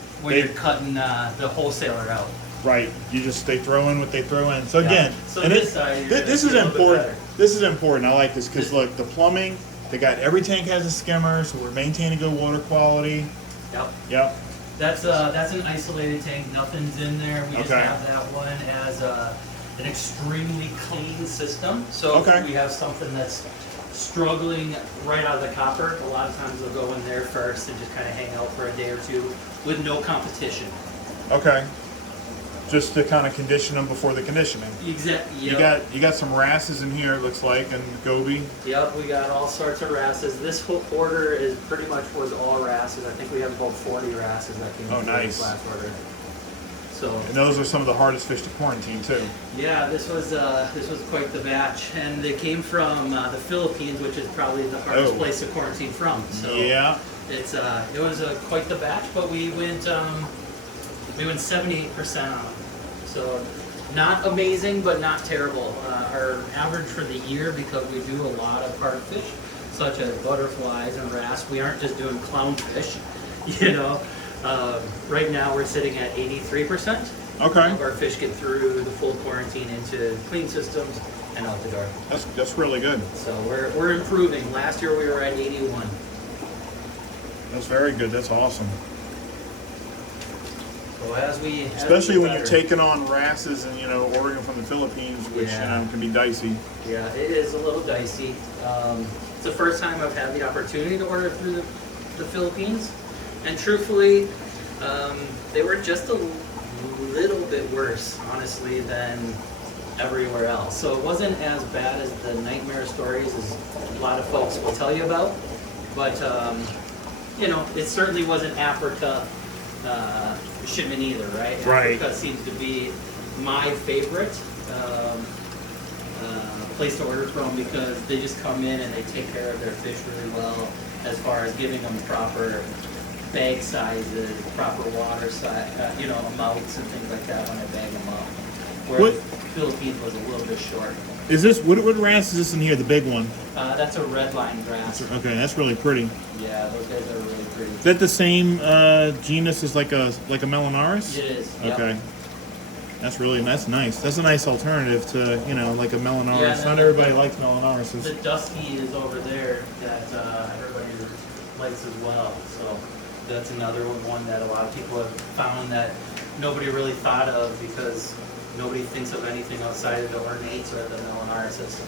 cutting the wholesaler out. Right. They throw in what they throw in. So again, So and this side, this is important. This is important. I like this because look, the plumbing. Every tank has a skimmer, so we're maintaining good water quality. Yep. Yep. That's an isolated tank. Nothing's in there. We just Okay. have that one as an extremely clean system. So Okay. if we have something that's struggling right out of the copper, a lot of times they'll go in there first and just kind of hang out for a day or two with no competition. Okay. Just to kind of condition them before the conditioning. Exactly. You got some wrasses in here, it looks like, and goby. Yep, we got all sorts of wrasses. This whole order is pretty much was all wrasses. I think we have about 40 wrasses that came through nice. this last order. So. And those are some of the hardest fish to quarantine too. Yeah, this was quite the batch, and they came from the Philippines, which is probably the hardest place to quarantine from. So yeah, it was quite the batch, but we went 78% on them. So not amazing, but not terrible. Our average for the year, because we do a lot of hard fish, such as butterflies and wrasse. We aren't just doing clownfish, Right now we're sitting at 83%. Okay. Of our fish get through the full quarantine into clean systems and out the door. That's really good. So we're improving. Last year we were at 81. That's very good. That's awesome. So Especially when you're taking on wrasses and ordering them from the Philippines, which can be dicey. Yeah, it is a little dicey. It's the first time I've had the opportunity to order through the Philippines, and truthfully, they were just a little bit worse, honestly, than everywhere else. So it wasn't as bad as the nightmare stories as a lot of folks will tell you about, but it certainly wasn't Africa shipment either, right? Right. Africa seems to be my favorite place to order from, because they just come in and they take care of their fish really well, as far as giving them proper bag sizes, proper water size, amounts and things like that when I bag them up. Whereas the Philippines was a little bit short. Is this what wrasse is this in here? The big one. That's a red line wrasse. Okay, that's really pretty. Yeah, those guys are really pretty. Is that the same genus as like a Melanaris? It is. Yep. Okay. That's nice. That's a nice alternative to like a Melanaris. Yeah, Not everybody likes Melanarises. The dusky is over there that everybody likes as well. So that's another one that a lot of people have found that nobody really thought of, because nobody thinks of anything outside of the ornates or the Melanaris system.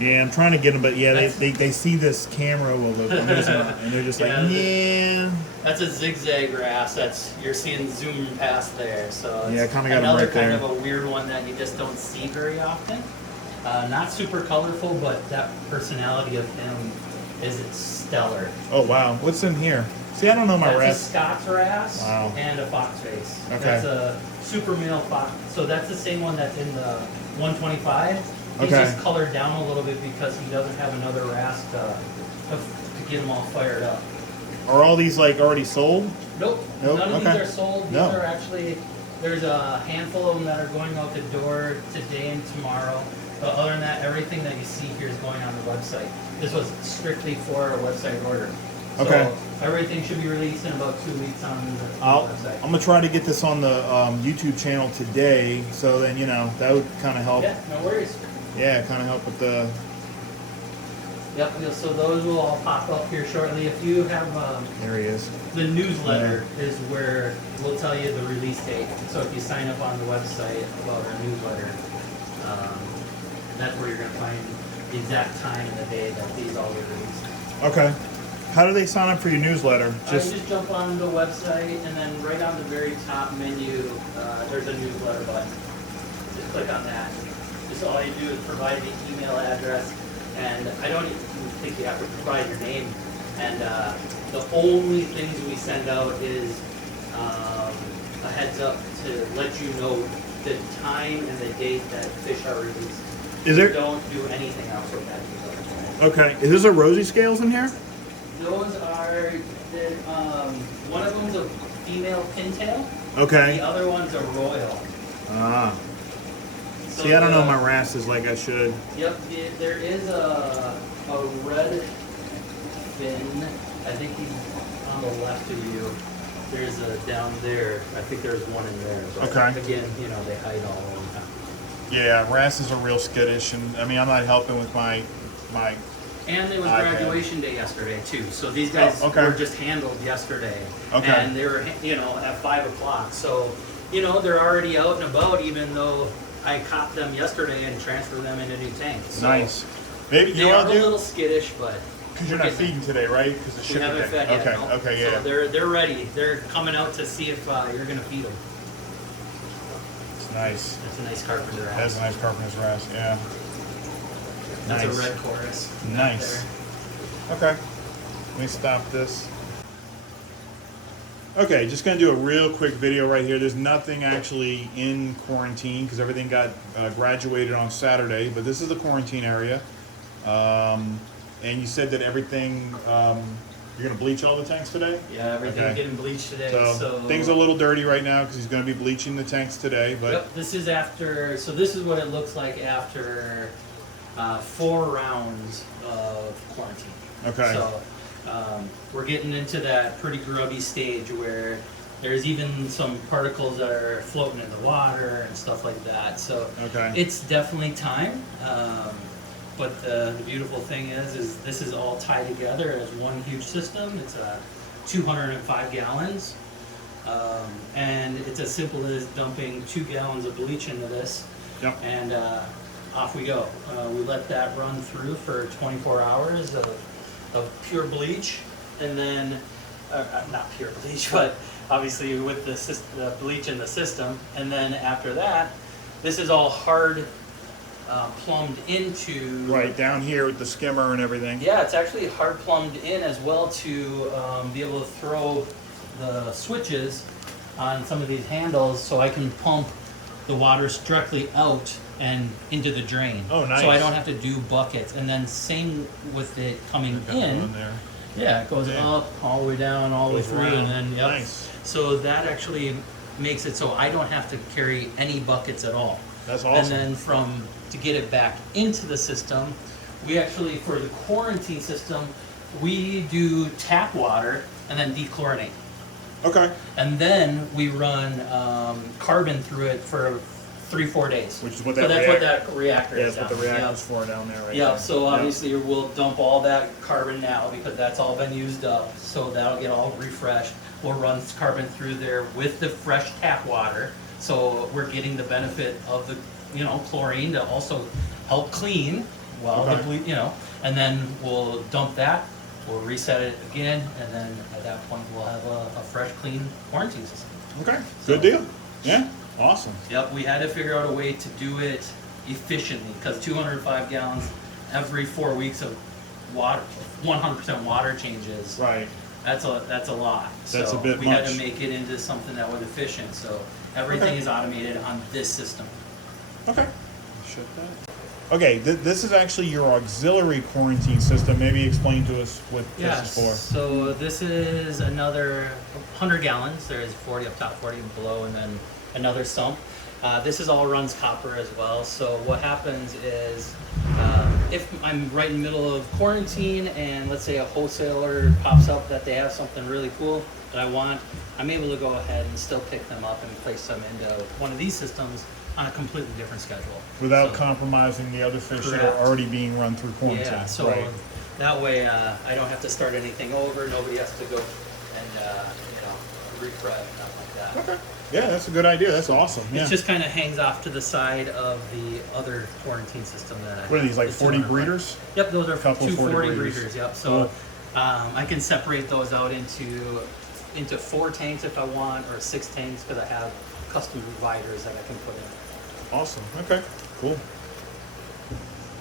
Yeah, I'm trying to get them, but yeah, they see this camera while they're using it, and they're just That's a zigzag wrasse. You're seeing zoom past there. So it's I kind of got them another right there. kind of a weird one that you just don't see very often. Not super colorful, but that personality of him is stellar. Oh wow, what's in here? See, I don't know my That's wrasse. a Scots wrasse Wow. and a fox face. Okay. That's a super male fox. So that's the same one that's in the 125. He's Okay. just colored down a little bit because he doesn't have another wrasse to get them all fired up. Are all these like already sold? Nope. Nope, None of okay. these are sold. These No. are actually, there's a handful of them that are going out the door today and tomorrow. But other than that, everything that you see here is going on the website. This was strictly for a website order. So Okay. everything should be released in about 2 weeks on the website. I'm gonna try to get this on the YouTube channel today, so then that would kind of help. Yeah, no worries. Yeah, kind of help with the. Yep, so those will all pop up here shortly. If you have There he is. the newsletter is where we'll tell you the release date. So if you sign up on the website about our newsletter, that's where you're gonna find the exact time and the day that these all get released. Okay. How do they sign up for your newsletter? Just jump on the website and then right on the very top menu, there's a newsletter button. Just click on that. Just all you do is provide the email address, and I don't even think you have to provide your name. And the only things we send out is a heads up to let you know the time and the date that fish are released. Is there? Don't do anything else with that newsletter. Okay. Is there a rosy scales in here? Those are, one of them's a female pintail. Okay. The other one's a royal. Ah. So See, I don't know my wrasses like I should. Yep, there is a red fin. I think he's on the left of you. There's a down there. I think there's one in there. But Okay. again, they hide all the time. Yeah, wrasses are real skittish, and I mean, I'm not helping with my. And it was iPad. graduation day yesterday too. So these guys Oh, okay. were just handled yesterday. Okay. And they were, at 5 o'clock. So, they're already out and about, even though I caught them yesterday and transferred them into new tanks. So Nice. Maybe They are a little skittish, but Because you're not feeding today, right? Because it's we shipping haven't day. fed yet. Okay. no. Okay. Yeah. So they're ready. They're coming out to see if you're gonna feed them. It's nice. That's a nice carpenter That's ass. a nice carpenter's wrasse. Yeah. That's nice. a red chorus. Nice. Okay. Let me stop this. Okay, just gonna do a real quick video right here. There's nothing actually in quarantine because everything got graduated on Saturday, but this is the quarantine area. And you said that everything, you're gonna bleach all the tanks today? Yeah, everything's Okay. getting bleached today. So things are a little dirty right now because he's gonna be bleaching the tanks today, but Yep, this is after, so this is what it looks like after 4 rounds of quarantine. okay. So we're getting into that pretty grubby stage where there's even some particles that are floating in the water and stuff like that. So Okay. it's definitely time. But the beautiful thing is this is all tied together as one huge system. It's 205 gallons. And it's as simple as dumping 2 gallons of bleach into this. Yep. And off we go. We let that run through for 24 hours of pure bleach, and then not pure bleach, but obviously with the bleach in the system. And then after that, this is all hard plumbed into. Right down here with the skimmer and everything. Yeah, it's actually hard plumbed in as well to be able to throw the switches on some of these handles, so I can pump the water directly out and into the drain. Oh, nice. So I don't have to do buckets. And then same with it coming Got one in. there. Yeah, it goes Yeah. up, all the way down, all the way Goes through, around. and then, yep. Nice. So that actually makes it so I don't have to carry any buckets at all. That's awesome. And then to get it back into the system, we actually, for the quarantine system, we do tap water and then dechlorinate. Okay. And then we run carbon through it for 3-4 days. Which is what So that that's reactor. what that reactor Yeah, is. that's what the down. reactor's for down there, right? Yeah, there. so obviously we'll dump all that carbon now because that's all been used up. So that'll get all refreshed. We'll run carbon through there with the fresh tap water. So we're getting the benefit of the, chlorine to also help clean while Okay. and then we'll dump that, we'll reset it again, and then at that point we'll have a fresh, clean quarantine system. Okay. Good deal. Yeah. Awesome. Yep, we had to figure out a way to do it efficiently, because 205 gallons every 4 weeks of water, 100% water changes. Right. That's a lot. That's so a bit we had to much. make it into something that was efficient. So everything Okay. is automated on this system. Okay. Shut that. Okay, this is actually your auxiliary quarantine system. Maybe explain to us what Yes. this is So this is another 100 gallons. There's 40 up top, 40 below, and then another sump. This is all runs copper as well. So what happens is, if I'm right in the middle of quarantine and let's say a wholesaler pops up that they have something really cool that I want, I'm able to go ahead and still pick them up and place them into one of these systems on a completely different schedule. without So- compromising the other fish that Correct. are already being run through quarantine. Yeah, so Right. that way I don't have to start anything over. Nobody has to go and refresh, nothing like that. Okay. Yeah, that's a good idea. That's awesome. Yeah. It just kind of hangs off to the side of the other quarantine system that I have. What are these, like The 40 200. breeders? Yep, those are Couple 240 40 breeders. breeders. Yep. So Cool. I can separate those out into 4 tanks if I want, or 6 tanks because I have custom dividers that I can put in. Awesome. Okay. Cool.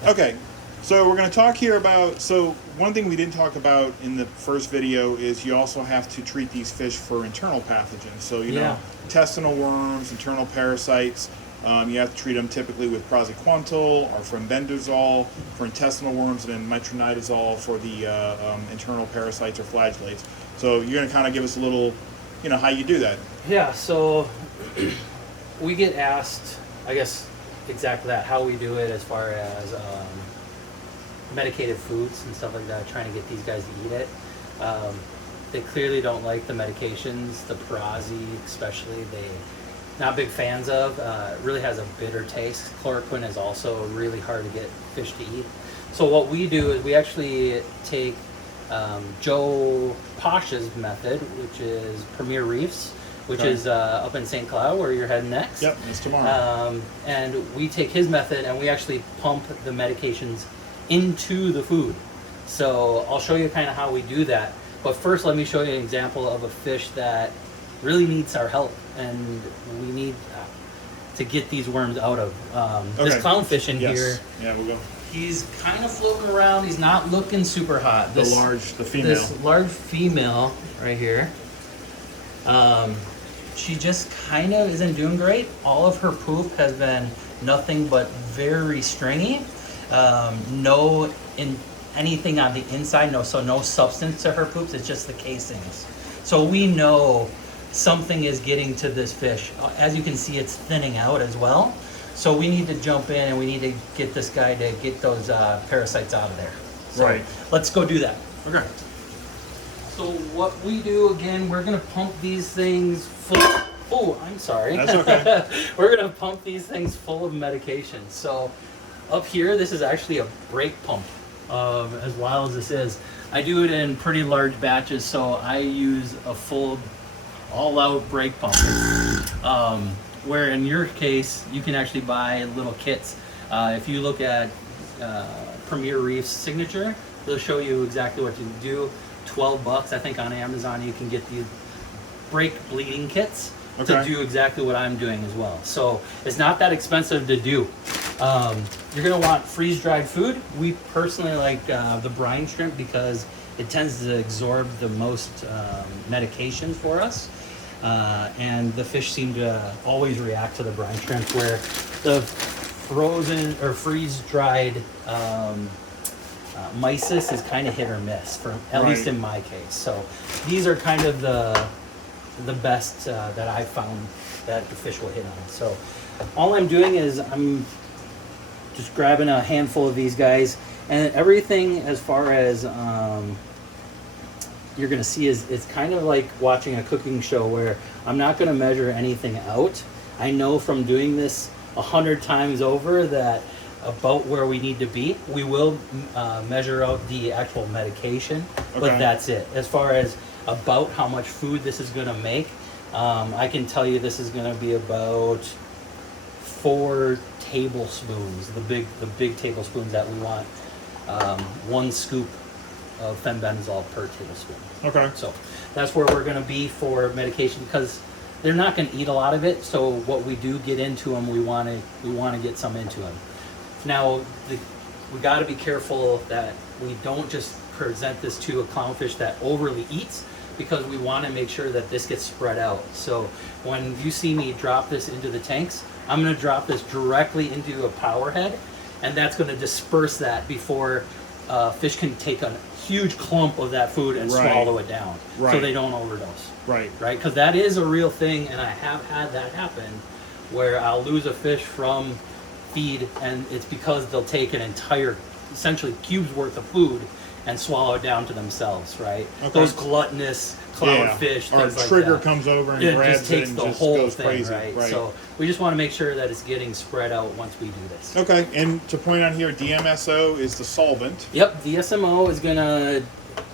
Okay. So we're going to talk here about, so one thing we didn't talk about in the first video is you also have to treat these fish for internal pathogens. So, you know, Yeah. intestinal worms, internal parasites, you have to treat them typically with praziquantel or fenbendazole for intestinal worms, and then metronidazole for the internal parasites or flagellates. So you're going to kind of give us a little, you know, how you do that. Yeah, so we get asked, I guess, exactly that, how we do it as far as medicated foods and stuff like that, trying to get these guys to eat it. They clearly don't like the medications, the Parazi especially, they not big fans of. It really has a bitter taste. Chloroquine is also really hard to get fish to eat. So what we do is we actually take Joe Posh's method, which is Premier Reefs, which Okay. is up in St. Cloud where you're heading next. Yep, it's tomorrow. And we take his method and we actually pump the medications into the food. So I'll show you kind of how we do that. But first, let me show you an example of a fish that really needs our help, and we need to get these worms out of. This Okay. clownfish in Yes. here, Yeah, we'll go. he's kind of floating around. He's not looking super hot. The female. This large female right here. She just kind of isn't doing great. All of her poop has been nothing but very stringy. Anything on the inside, no substance to her poops. It's just the casings. So we know something is getting to this fish. As you can see, it's thinning out as well. So we need to jump in and we need to get this guy to get those parasites out of there. So Right. let's go do that. Okay. So what we do, again, we're gonna pump these things full. Oh, I'm sorry. That's okay. We're gonna pump these things full of medication. So up here, this is actually a brake pump. As wild as this is, I do it in pretty large batches, so I use a full, all-out brake pump. Where in your case, you can actually buy little kits. If you look at Premier Reef's signature, they'll show you exactly what you do. $12, I think, on Amazon. You can get these brake bleeding kits to Okay. do exactly what I'm doing as well. So it's not that expensive to do. You're gonna want freeze-dried food. We personally like the brine shrimp because it tends to absorb the most medication for us. And the fish seem to always react to the brine shrimp, where the frozen or freeze-dried mysis is kind of hit or miss, at least Right. in my case. So these are kind of the best that I've found that the fish will hit on. So all I'm doing is I'm just grabbing a handful of these guys, and everything as far as you're gonna see is it's kind of like watching a cooking show where I'm not gonna measure anything out. I know from doing this 100 times over that about where we need to be. We will measure out the actual medication, but Okay. that's it. As far as about how much food this is gonna make, I can tell you this is gonna be about 4 tablespoons, the big tablespoons that we want. 1 scoop of fenbendazole per tablespoon. Okay. So that's where we're going to be for medication, because they're not going to eat a lot of it. So what we do get into them, we want to get some into them. Now, we got to be careful that we don't just present this to a clownfish that overly eats, because we want to make sure that this gets spread out. So when you see me drop this into the tanks, I'm going to drop this directly into a power head, and that's going to disperse that before fish can take a huge clump of that food and swallow it down, so they don't overdose. Right? Because that is a real thing, and I have had that happen where I'll lose a fish from feed, and it's because they'll take an entire, essentially cube's worth of food and swallow it down to themselves, right? Those gluttonous clownfish, or things like trigger that. comes over and It grabs just takes it and the just whole goes thing, crazy. right? So we just want to make sure that it's getting spread out once we do this. Okay, and to point out here, DMSO is the solvent. Yep, DSMO is gonna,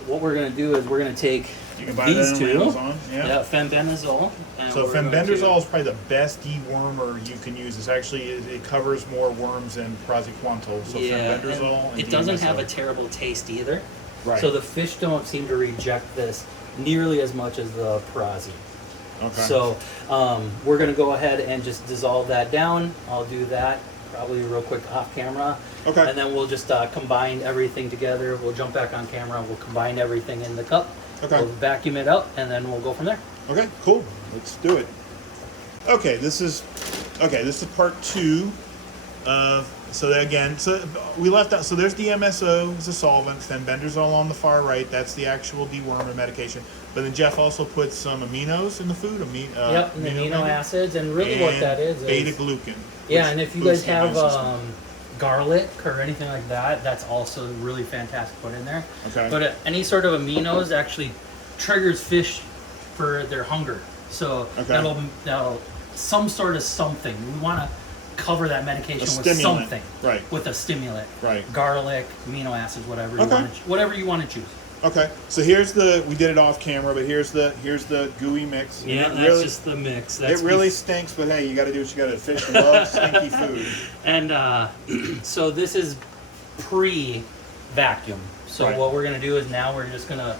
what we're gonna do is we're gonna take You can buy these that on two. Amazon. Yeah. Fenbendazole. and So we're going fenbendazole to- is probably the best dewormer you can use. It's actually, it covers more worms than praziquantel. So Yeah, fenbendazole and it doesn't DMSO. have a terrible taste either. Right. So the fish don't seem to reject this nearly as much as the parazi. Okay. So we're going to go ahead and just dissolve that down. I'll do that probably real quick off camera. Okay. And then we'll just combine everything together. We'll jump back on camera. We'll combine everything in the cup. Okay. We'll vacuum it up, and then we'll go from there. Okay, cool. Let's do it. Okay, this is part 2. So again, so we left out. So there's DMSO as a solvent. Fenbendazole on the far right. That's the actual dewormer medication. But then Jeff also puts some aminos in the food. Yep, and amino acids, and really what that is beta glucan. Yeah, and if you guys boosts the have immune system. garlic or anything like that, that's also really fantastic to put in there. Okay. But any sort of aminos actually triggers fish for their hunger. So that'll some sort of something. We want to cover that medication with stimulant. something. Right. With a stimulant. Right. Garlic, amino acids, whatever you Okay. want whatever you want to choose. Okay, so here's we did it off camera, but here's the gooey mix. Yeah, And that's just the mix. That's it really stinks, but hey, you got to do what you got to. Fish love stinky food. And so this is pre-vacuum. So Right. what we're going to do is now we're just going to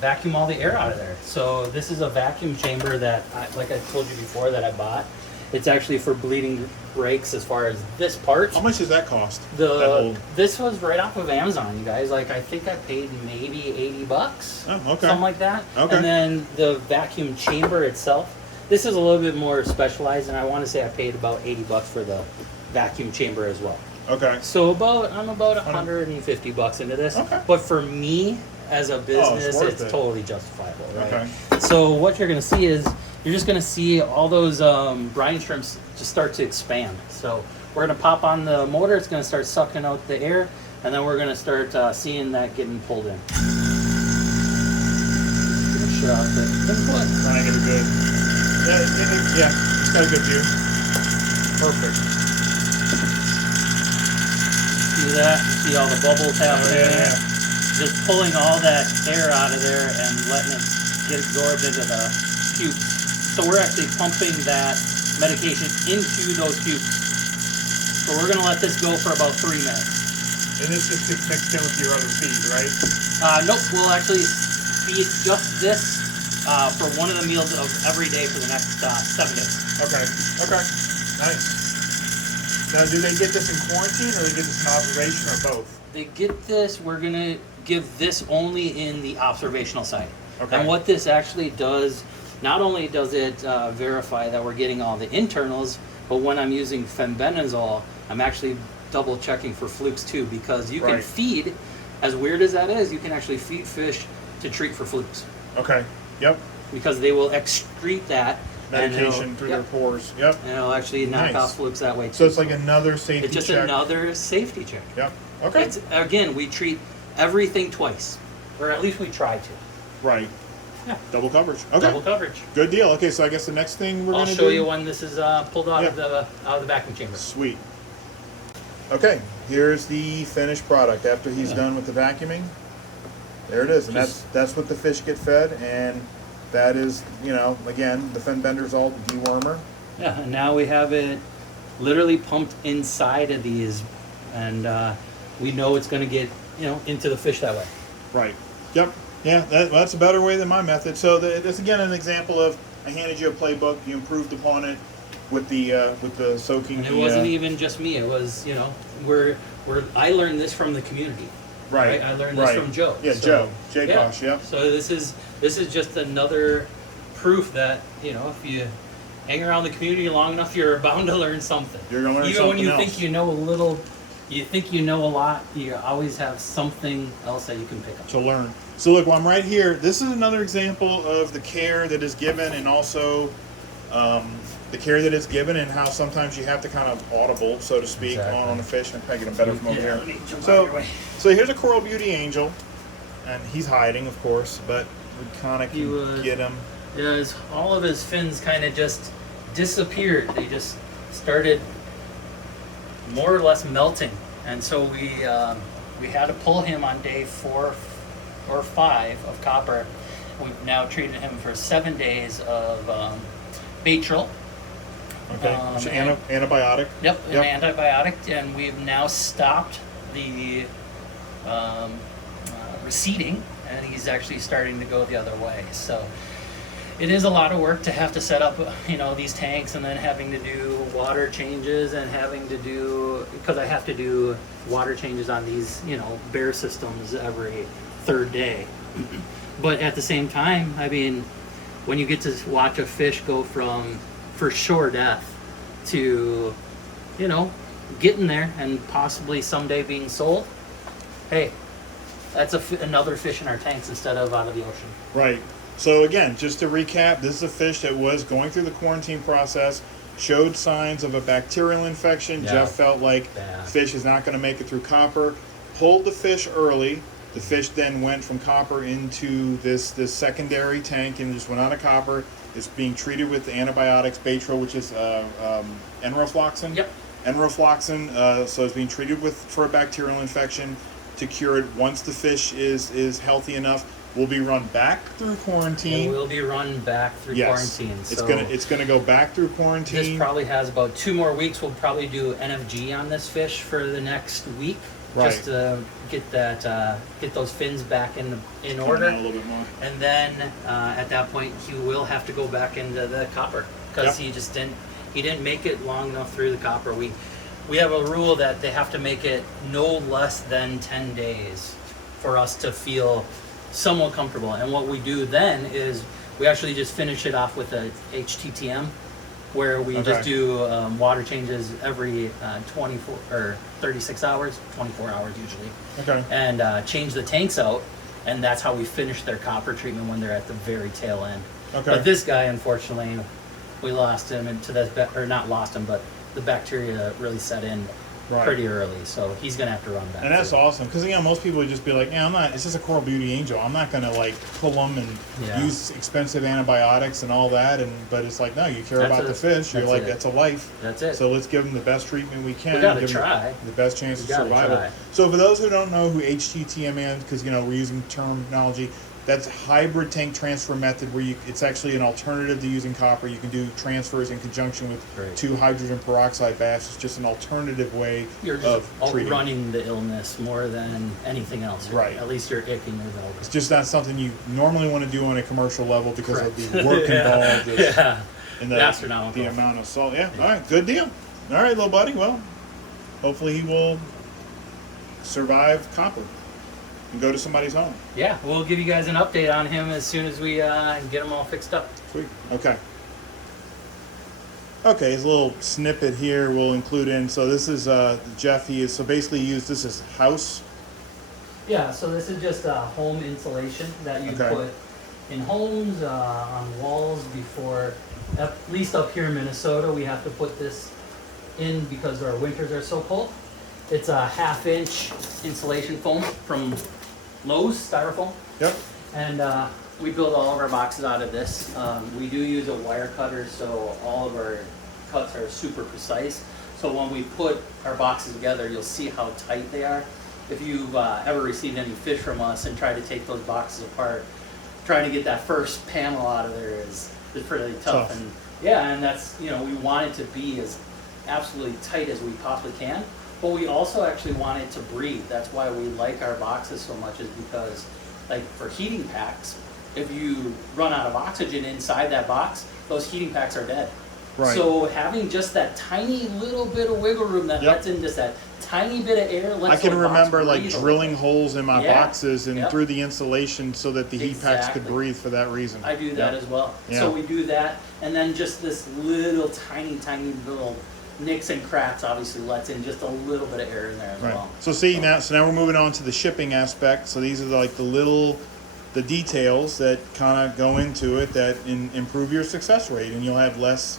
vacuum all the air out of there. So this is a vacuum chamber that, like I told you before, that I bought. It's actually for bleeding brakes as far as this part. How much does that cost? That whole- This was right off of Amazon, you guys. Like, I think I paid maybe $80. Oh, okay. Something like that. Okay. And then the vacuum chamber itself, this is a little bit more specialized, and I want to say I paid about $80 for the vacuum chamber as well. Okay. So I'm about $150 into this. Okay. But for me as a business, worth it's it. totally justifiable, right? Okay. So what you're gonna see is you're just gonna see all those brine shrimps just start to expand. So we're gonna pop on the motor. It's gonna start sucking out the air, and then we're gonna start seeing that getting pulled in. Shut off the input. Trying to get a good. Yeah, it's got a good view. Perfect. See that? See all the bubbles happening there? Just pulling all that air out of there and letting it get absorbed into the cubes. So we're actually pumping that medication into those cubes. So we're gonna let this go for about 3 minutes. And this just gets mixed in with your other feed, right? Nope, we'll actually feed just this for one of the meals of every day for the next 7 days. Okay. Okay. Nice. Now, do they get this in quarantine, or they get this in observation, or both? They get this, we're gonna give this only in the observational site. Okay. And what this actually does, not only does it verify that we're getting all the internals, but when I'm using fenbendazole, I'm actually double checking for flukes too, because you can Right. feed, as weird as that is, you can actually feed fish to treat for flukes. Okay. Yep. Because they will excrete that Medication through their pores. Yep. and it'll actually knock Nice. off flukes that way too. So it's like another safety it's just check. another safety check. Yep. Okay. It's, again, we treat everything twice, or at least we try to. Right. Yeah. Double coverage. Okay. Double coverage. Good deal. Okay, so I guess the next thing we're I'll gonna show do. you when this is pulled out of the vacuum chamber. Sweet. Okay, here's the finished product after he's done with the vacuuming. There it is, and that's what the fish get fed, and that is, again, the fenbendazole dewormer. Yeah, and now we have it literally pumped inside of these, and we know it's going to get into the fish that way. Right. Yep. Yeah, that's a better way than my method. So that's again an example of I handed you a playbook, you improved upon it. with the soaking. And it wasn't even just me. It was, you know, I learned this from the community. right. I learned this from Joe. Yeah, So, Jay Kosh. Yeah. So this is just another proof that, you know, if you hang around the community long enough, you're bound to learn something. You're gonna learn Even something when you else. think you know a little, you think you know a lot, you always have something else that you can pick up. To learn. So look, while I'm right here, this is another example of the care that is given, and also the care that is given, and how sometimes you have to kind of audible, so to speak, Exactly. on a fish. I'm probably get them better from over Yeah, here. let me jump out of your way. So here's a coral beauty angel, and he's hiding, of course, but we kind of He can was- get him. Yeah, all of his fins kind of just disappeared. They just started more or less melting, and so we had to pull him on day 4 or 5 of copper. We've now treated him for 7 days of Baytril. Okay. Which is antibiotic. Yep, Yep. an antibiotic, and we've now stopped the receding, and he's actually starting to go the other way. So it is a lot of work to have to set up, you know, these tanks, and then having to do water changes, and having to do, because I have to do water changes on these, you know, bear systems every 3rd day. But at the same time, I mean, when you get to watch a fish go from for sure death to, you know, getting there and possibly someday being sold, hey, that's another fish in our tanks instead of out of the ocean. Right. So again, just to recap, this is a fish that was going through the quarantine process, showed signs of a bacterial infection. Yeah. Jeff felt like Bad. fish is not going to make it through copper. Pulled the fish early. The fish then went from copper into this secondary tank and just went out of copper. It's being treated with the antibiotics, Baytril, which is enrofloxacin. Yep. Enrofloxacin. So it's being treated for a bacterial infection to cure it. Once the fish is healthy enough, will be run back through quarantine. It will be run back through Yes. quarantine. It's So gonna go back through quarantine. this probably has about 2 more weeks. We'll probably do NFG on this fish for the next week, Right. just to get those fins back in Coming order. out a little bit more. And then at that point, he will have to go back into the copper because Yep. he didn't make it long enough through the copper. We have a rule that they have to make it no less than 10 days for us to feel somewhat comfortable. And what we do then is we actually just finish it off with a HTTM, where we Okay. just do water changes every 24 or 36 hours, 24 hours usually, Okay. and change the tanks out. And that's how we finish their copper treatment when they're at the very tail end. Okay. But this guy, unfortunately, we lost him into this, or not lost him, but the bacteria really set in Right. pretty early. So he's gonna have to run back. And that's through. awesome because most people would just be like, "Yeah, I'm not. It's just a coral beauty angel. I'm not gonna like pull them and Yeah. use expensive antibiotics and all that." But it's like, no, you care That's about the it. fish. You're That's like, it. that's a life. That's it. So let's give them the best treatment we can. We gotta give them try. the best chance We of gotta survival. try. So for those who don't know who HTTM is, because we're using terminology, that's hybrid tank transfer method where it's actually an alternative to using copper. You can do transfers in conjunction with Great. 2 hydrogen peroxide baths. It's just an alternative way You're of just treating. outrunning the illness more than anything else. Right. At least you're icking your velvet. It's just not something you normally want to do on a commercial level because of Correct. the work Yeah. involved is- Yeah. and The astronomical. the amount of salt. Yeah. All right. Good deal. All right, little buddy. Well, hopefully he will survive copper and go to somebody's home. Yeah, we'll give you guys an update on him as soon as we get him all fixed up. Sweet. Okay. Okay, his little snippet here we'll include in. So this is Jeff. So basically used this as house. Yeah, so this is just home insulation that you Okay. put in homes, on walls before, at least up here in Minnesota, we have to put this in because our winters are so cold. It's a 1/2-inch insulation foam from Lowe's, styrofoam. Yep. And we build all of our boxes out of this. We do use a wire cutter, so all of our cuts are super precise. So when we put our boxes together, you'll see how tight they are. If you've ever received any fish from us and tried to take those boxes apart, trying to get that first panel out of there is pretty tough. And yeah, and that's, we want it to be as absolutely tight as we possibly can. But we also actually want it to breathe. That's why we like our boxes so much, is because, like for heating packs, if you run out of oxygen inside that box, those heating packs are dead. Right. So having just that tiny little bit of wiggle room that Yep. lets in just that tiny bit of air. I can remember like breathe a drilling little holes in my Yeah. boxes and Yep. through the insulation so that the heat packs could Exactly. breathe for that reason. I do that Yep. as well. Yeah. So we do that, and then just this little tiny little nicks and cracks obviously lets in just a little bit of air in there as Right. well. So now we're moving on to the shipping aspect. So these are like the details that kind of go into it that improve your success rate, and you'll have less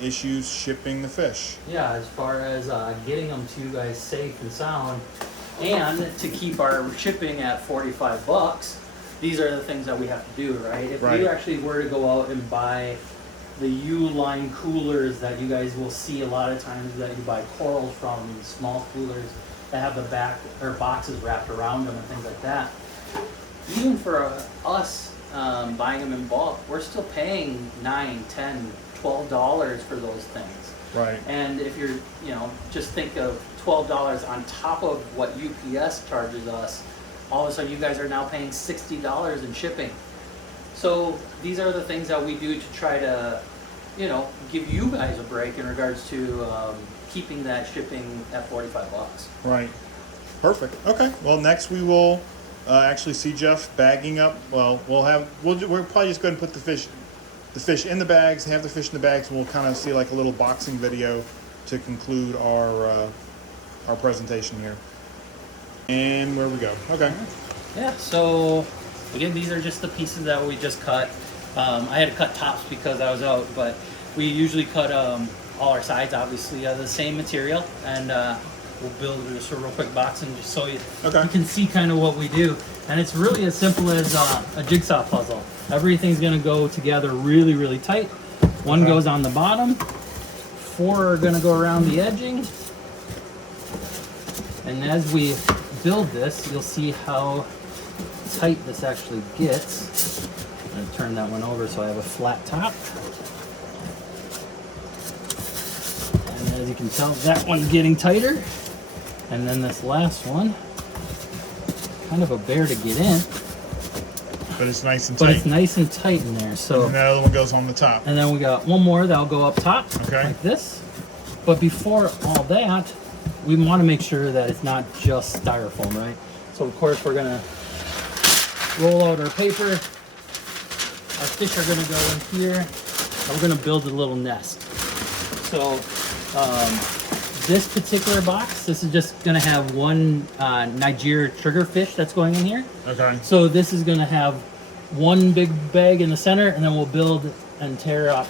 issues shipping the fish. Yeah, as far as getting them to you guys safe and sound, and to keep our shipping at $45, these are the things that we have to do, right? If Right. we actually were to go out and buy the U-line coolers that you guys will see a lot of times that you buy corals from, these small coolers that have the back or boxes wrapped around them and things like that. Even for us buying them in bulk, we're still paying $9, $10, $12 for those things. Right. And if you're, just think of $12 on top of what UPS charges us, all of a sudden you guys are now paying $60 in shipping. So these are the things that we do to try to, give you guys a break in regards to keeping that shipping at $45. Right. Perfect. Okay. Well, next we will actually see Jeff bagging up. Well, we're probably just going to put the fish in the bags, have the fish in the bags, and we'll kind of see like a little boxing video to conclude our presentation here. And where we go. Okay. Yeah, so again, these are just the pieces that we just cut. I had to cut tops because I was out, but we usually cut all our sides obviously out of the same material, and we'll build just a real quick box and just so you can see kind of what we do. And it's really as simple as a jigsaw puzzle. Everything's gonna go together really, really tight. One goes on the bottom, 4 are gonna go around the edging. And as we build this, you'll see how tight this actually gets. I'm gonna turn that one over so I have a flat top. And as you can tell, that one's getting tighter. And then this last one, kind of a bear to get in. But it's nice and tight. But it's nice and tight in there. So And that other one goes on the top. and then we got one more that'll go up top, Okay. like this. But before all that, we want to make sure that it's not just styrofoam, right? So of course we're gonna roll out our paper. Our fish are gonna go in here, and we're gonna build a little nest. So this particular box, this is just gonna have one Nigeria triggerfish that's going in here. Okay. So this is gonna have one big bag in the center, and then we'll build and tear up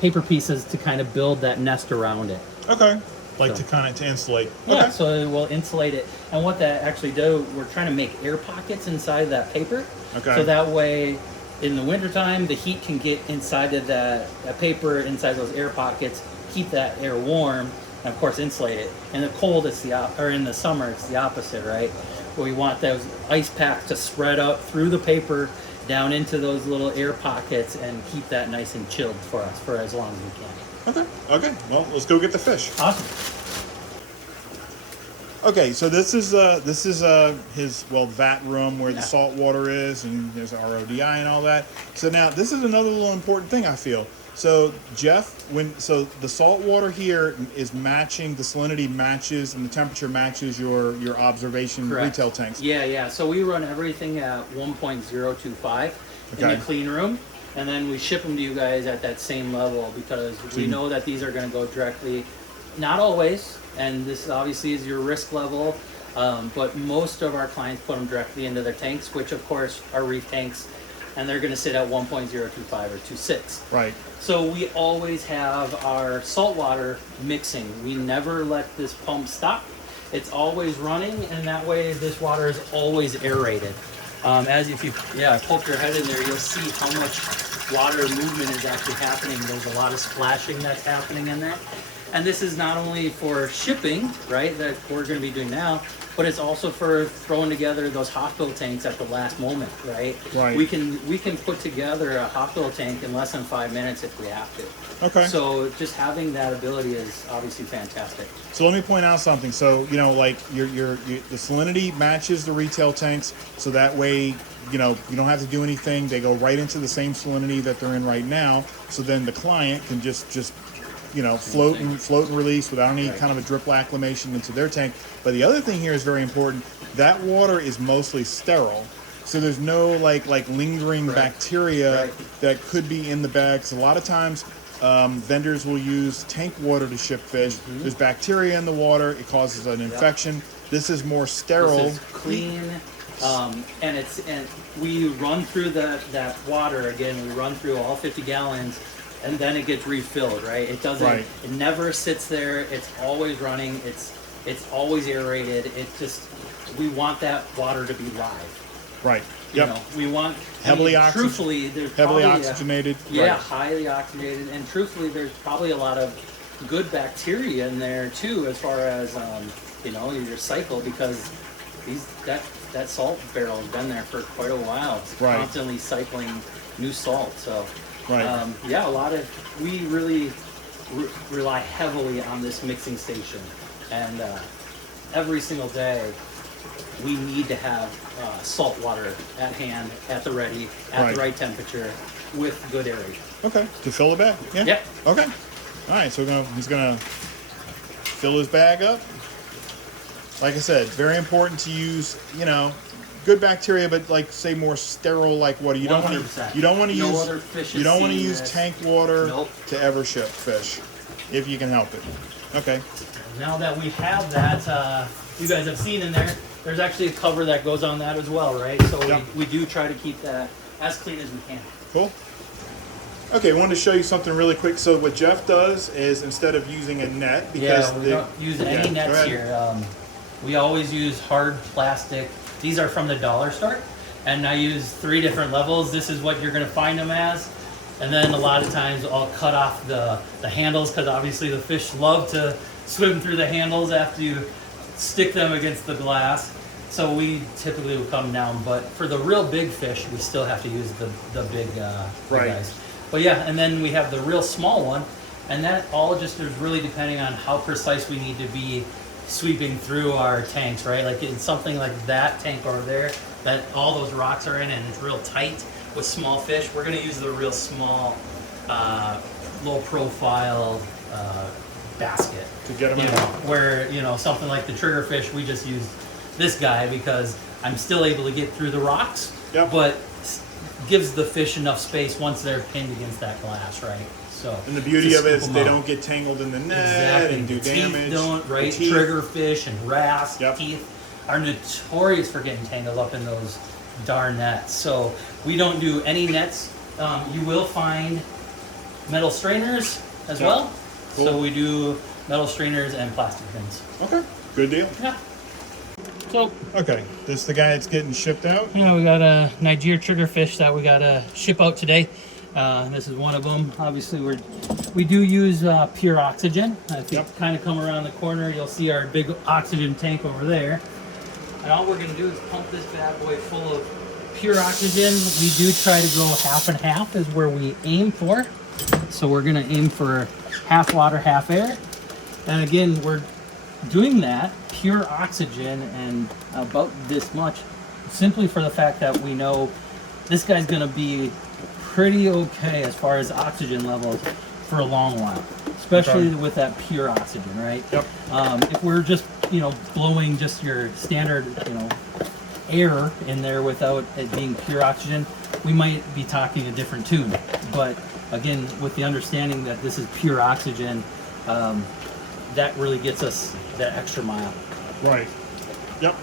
paper pieces to kind of build that nest around it. Okay. Like So- to insulate. Yeah, Okay. so we'll insulate it. And what that actually do, we're trying to make air pockets inside of that paper. Okay. So that way, in the wintertime, the heat can get inside of that paper, inside those air pockets, keep that air warm, and of course insulate it. In the cold, or in the summer, it's the opposite, right? We want those ice packs to spread out through the paper down into those little air pockets and keep that nice and chilled for us for as long as we can. Okay. Okay. Well, let's go get the fish. Awesome. Okay, so this is his vat room where the salt water is, and there's RODI and all that. So now this is another little important thing I feel. So Jeff, so the salt water here is matching, the salinity matches and the temperature matches your observation Correct. retail tanks. Yeah. So we run everything at 1.025 in Okay. the clean room, and then we ship them to you guys at that same level because we know that these are going to go directly. Not always, and this obviously is your risk level, but most of our clients put them directly into their tanks, which of course are reef tanks, and they're going to sit at 1.025 or 2.6. Right. So we always have our saltwater mixing. We never let this pump stop. It's always running, and that way this water is always aerated. As if you poke your head in there, you'll see how much water movement is actually happening. There's a lot of splashing that's happening in there. And this is not only for shipping, right, that we're going to be doing now, but it's also for throwing together those hospital tanks at the last moment, right? Right. We can put together a hospital tank in less than 5 minutes if we have to. Okay. So just having that ability is obviously fantastic. So let me point out something. So, you know, like the salinity matches the retail tanks, so that way, you know, you don't have to do anything. They go right into the same salinity that they're in right now. So then the client can just you know, float and release without any kind of a drip acclimation into their tank. But the other thing here is very important. That water is mostly sterile. So there's no like lingering bacteria that could be in the bags. A lot of times vendors will use tank water to ship fish. There's bacteria in the water. It causes an infection. This is more sterile. This is clean. And we run through that water again. We run through all 50 gallons, and then it gets refilled. Right? It doesn't. Right. It never sits there. It's always running. It's always aerated. We want that water to be live. Right. You know, we want truthfully, there's heavily probably oxygenated. Yeah, highly oxygenated, and truthfully, there's probably a lot of good bacteria in there too, as far as you know, your cycle, because that salt barrel has been there for quite a while. It's constantly cycling new salt. So yeah, we really rely heavily on this mixing station, and every single day we need to have salt water at hand, at the ready, at the right temperature, with good aeration. Okay, to fill the bag. Yeah. Yep. Okay. All right, so he's gonna fill his bag up. Like I said, very important to use, you know, good bacteria, but like say more sterile like water. You don't want to use tank water to ever ship fish, if you can help it. Okay. Now that we have that, you guys have seen in there, there's actually a cover that goes on that as well, right? So we do try to keep that as clean as we can. Cool. Okay, I wanted to show you something really quick. So what Jeff does is, instead of using a net, because we don't use any nets here. We always use hard plastic. These are from the dollar store, and I use 3 different levels. This is what you're going to find them as. And then a lot of times I'll cut off the handles, because obviously the fish love to swim through the handles after you stick them against the glass. So we typically will come down, but for the real big fish, we still have to use the big guys. But yeah, and then we have the real small one, and that all just is really depending on how precise we need to be sweeping through our tanks, right? Like in something like that tank over there, that all those rocks are in and it's real tight with small fish, we're gonna use the real small, low profile basket. To get them out. Where, you know, something like the triggerfish, we just use this guy because I'm still able to get through the rocks, but gives the fish enough space once they're pinned against that glass, right? So, and the beauty of it is they don't get tangled in the net and do damage. Triggerfish and wrasse teeth are notorious for getting tangled up in those darn nets. So we don't do any nets. You will find metal strainers as well. Cool. So we do metal strainers and plastic fins. Okay, good deal. Yeah. So okay, this is the guy that's getting shipped out. You know, we got a Nigeria triggerfish that we got to ship out today. This is one of them. Obviously, we do use pure oxygen. If you kind of come around the corner, you'll see our big oxygen tank over there. And all we're going to do is pump this bad boy full of pure oxygen. We do try to go half and half is where we aim for. So we're going to aim for half water, half air. And again, we're doing that pure oxygen and about this much simply for the fact that we know this guy's going to be pretty okay as far as oxygen levels for a long while, especially with that pure oxygen, right? If we're just, you know, blowing just your standard, you know, air in there without it being pure oxygen, we might be talking a different tune. But again, with the understanding that this is pure oxygen, that really gets us that extra mile. Right. Yep.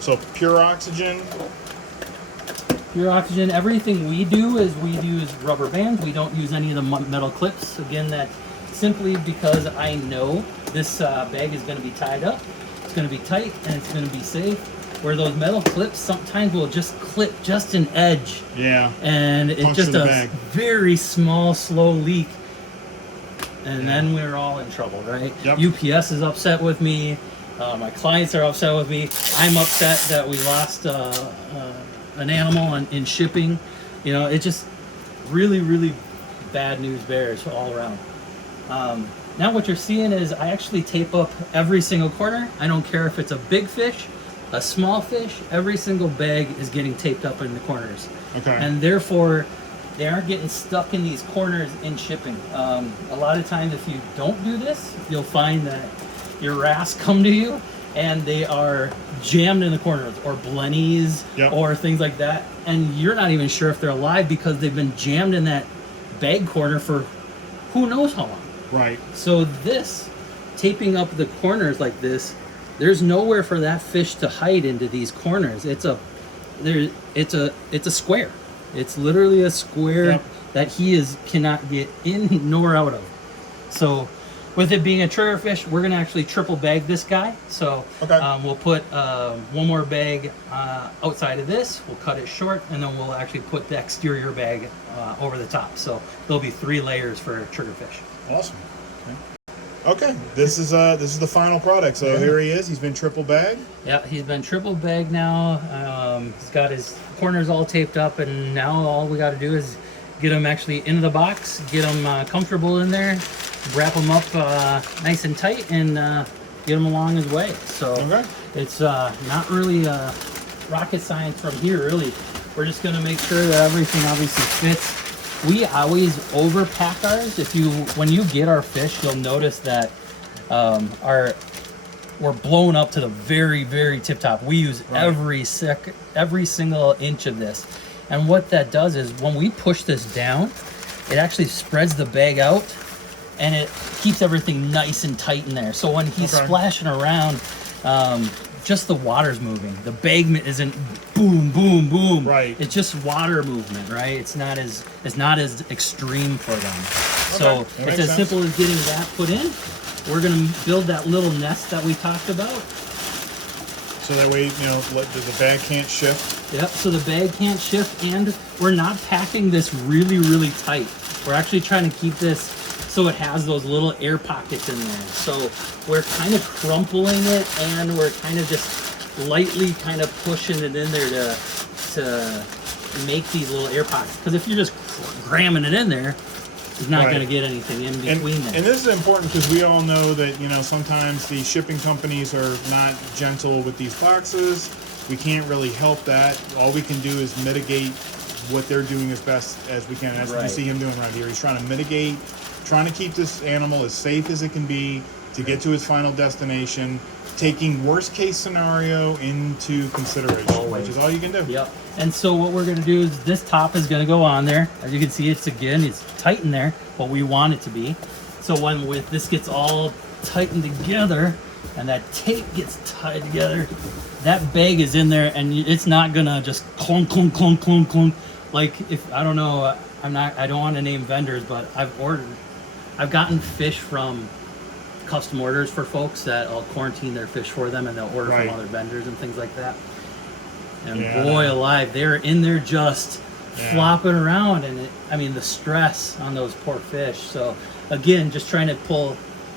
So pure oxygen. Pure oxygen. Everything we do is we use rubber bands. We don't use any of the metal clips. Again, that simply because I know this bag is going to be tied up. It's going to be tight and it's going to be safe. Where those metal clips sometimes will just clip just an edge. Yeah. And it's just a very small, slow leak. and then we're all in trouble, right? Yep. UPS is upset with me. My clients are upset with me. I'm upset that we lost an animal in shipping. You know, it just really, really bad news bears all around. Now what you're seeing is I actually tape up every single corner. I don't care if it's a big fish, a small fish, every single bag is getting taped up in the corners. Okay. And therefore, they aren't getting stuck in these corners in shipping. A lot of times if you don't do this, you'll find that your wrasse come to you and they are jammed in the corners, or blennies, Yep. or things like that. And you're not even sure if they're alive because they've been jammed in that bag corner for who knows how long. Right. So this, taping up the corners like this, there's nowhere for that fish to hide into these corners. It's a square. It's literally a square Yep. that he cannot get in nor out of. So with it being a trigger fish, we're gonna actually triple bag this guy. So Okay. we'll put one more bag outside of this, we'll cut it short, and then we'll actually put the exterior bag over the top. So there'll be 3 layers for trigger fish. Awesome. Okay, this is the final product. So here he is. He's been triple bagged. Yeah, he's been triple bagged now. He's got his corners all taped up, and now all we got to do is get him actually into the box, get him comfortable in there, wrap him up nice and tight, and get him along his way. So Okay. it's not really rocket science from here, really. We're just going to make sure that everything obviously fits. We always overpack ours. When you get our fish, you'll notice that we're blown up to the very, very tip top. We use every single inch of this. And what that does is when we push this down, it actually spreads the bag out and it keeps everything nice and tight in there. So when he's splashing around, just the water's moving. The bag isn't boom, boom, boom. Right. It's just water movement, right? It's not as extreme for them. So That it's makes as sense. simple as getting that put in. We're gonna build that little nest that we talked about. So that way, the bag can't shift. Yep, so the bag can't shift, and we're not packing this really, really tight. We're actually trying to keep this so it has those little air pockets in there. So we're kind of crumpling it, and we're kind of just lightly kind of pushing it in there to make these little air pockets. Because if you're just cramming it in there, it's not going to get anything in between there. And this is important because we all know that, sometimes the shipping companies are not gentle with these boxes. We can't really help that. All we can do is mitigate what they're doing as best as we can. That's what you see him doing right here. He's trying to mitigate, trying to keep this animal as safe as it can be to get to his final destination, taking worst case scenario into consideration, which is all you can do. Yep. And so what we're going to do is this top is going to go on there. As you can see, it's tight in there, what we want it to be. So when this gets all tightened together and that tape gets tied together, that bag is in there and it's not going to just clunk, clunk, clunk, clunk, clunk. Like I don't want to name vendors, but I've gotten fish from custom orders for folks that I'll quarantine their fish for them and they'll order from other vendors and things like that. And boy alive, they're in there just flopping around, and the stress on those poor fish. So again, just trying to pull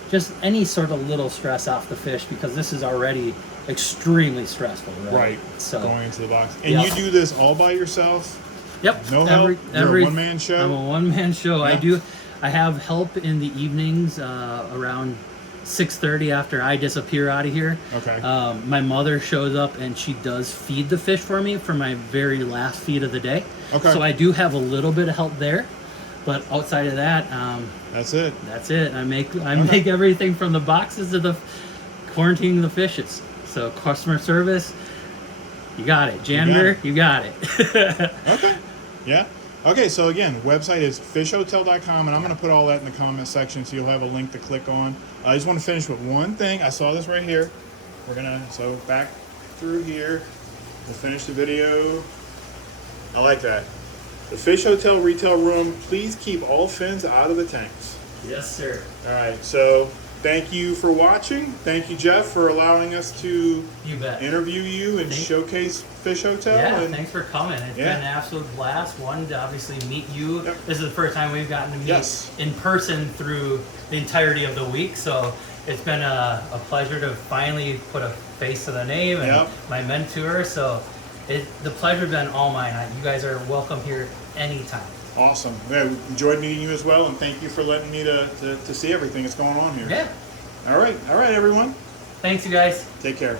just any sort of little stress off the fish, because this is already extremely stressful, right? So going into the box. And you do this all by yourself? Yep. No help? You're a one-man show? I'm a one-man show. Yeah. I have help in the evenings around 6:30 after I disappear out of here. Okay. My mother shows up and she does feed the fish for me for my very last feed of the day. Okay. So I do have a little bit of help there, but outside of that, that's it. That's it. I make everything from the boxes to the quarantining the fishes. So customer service, you got it. Janitor, you got it. Okay. Yeah. Okay, so again, website is FisHotel.com, and I'm going to put all that in the comment section so you'll have a link to click on. I just want to finish with one thing. I saw this right here. So back through here, we'll finish the video. I like that. The FisHotel retail room, please keep all fins out of the tanks. Yes, sir. All right, so thank you for watching. Thank you, Jeff, for allowing us to You bet. interview you and showcase FisHotel. Yeah, and thanks for coming. It's been an absolute blast. One, to obviously meet you. Yep. This is the first time we've gotten to meet Yes. in person through the entirety of the week. So it's been a pleasure to finally put a face to the name and Yep. my mentor. So the pleasure's been all mine. You guys are welcome here anytime. Awesome. Yeah, we enjoyed meeting you as well, and thank you for letting me to see everything that's going on here. Yeah. All right, everyone. Thanks, you guys. Take care.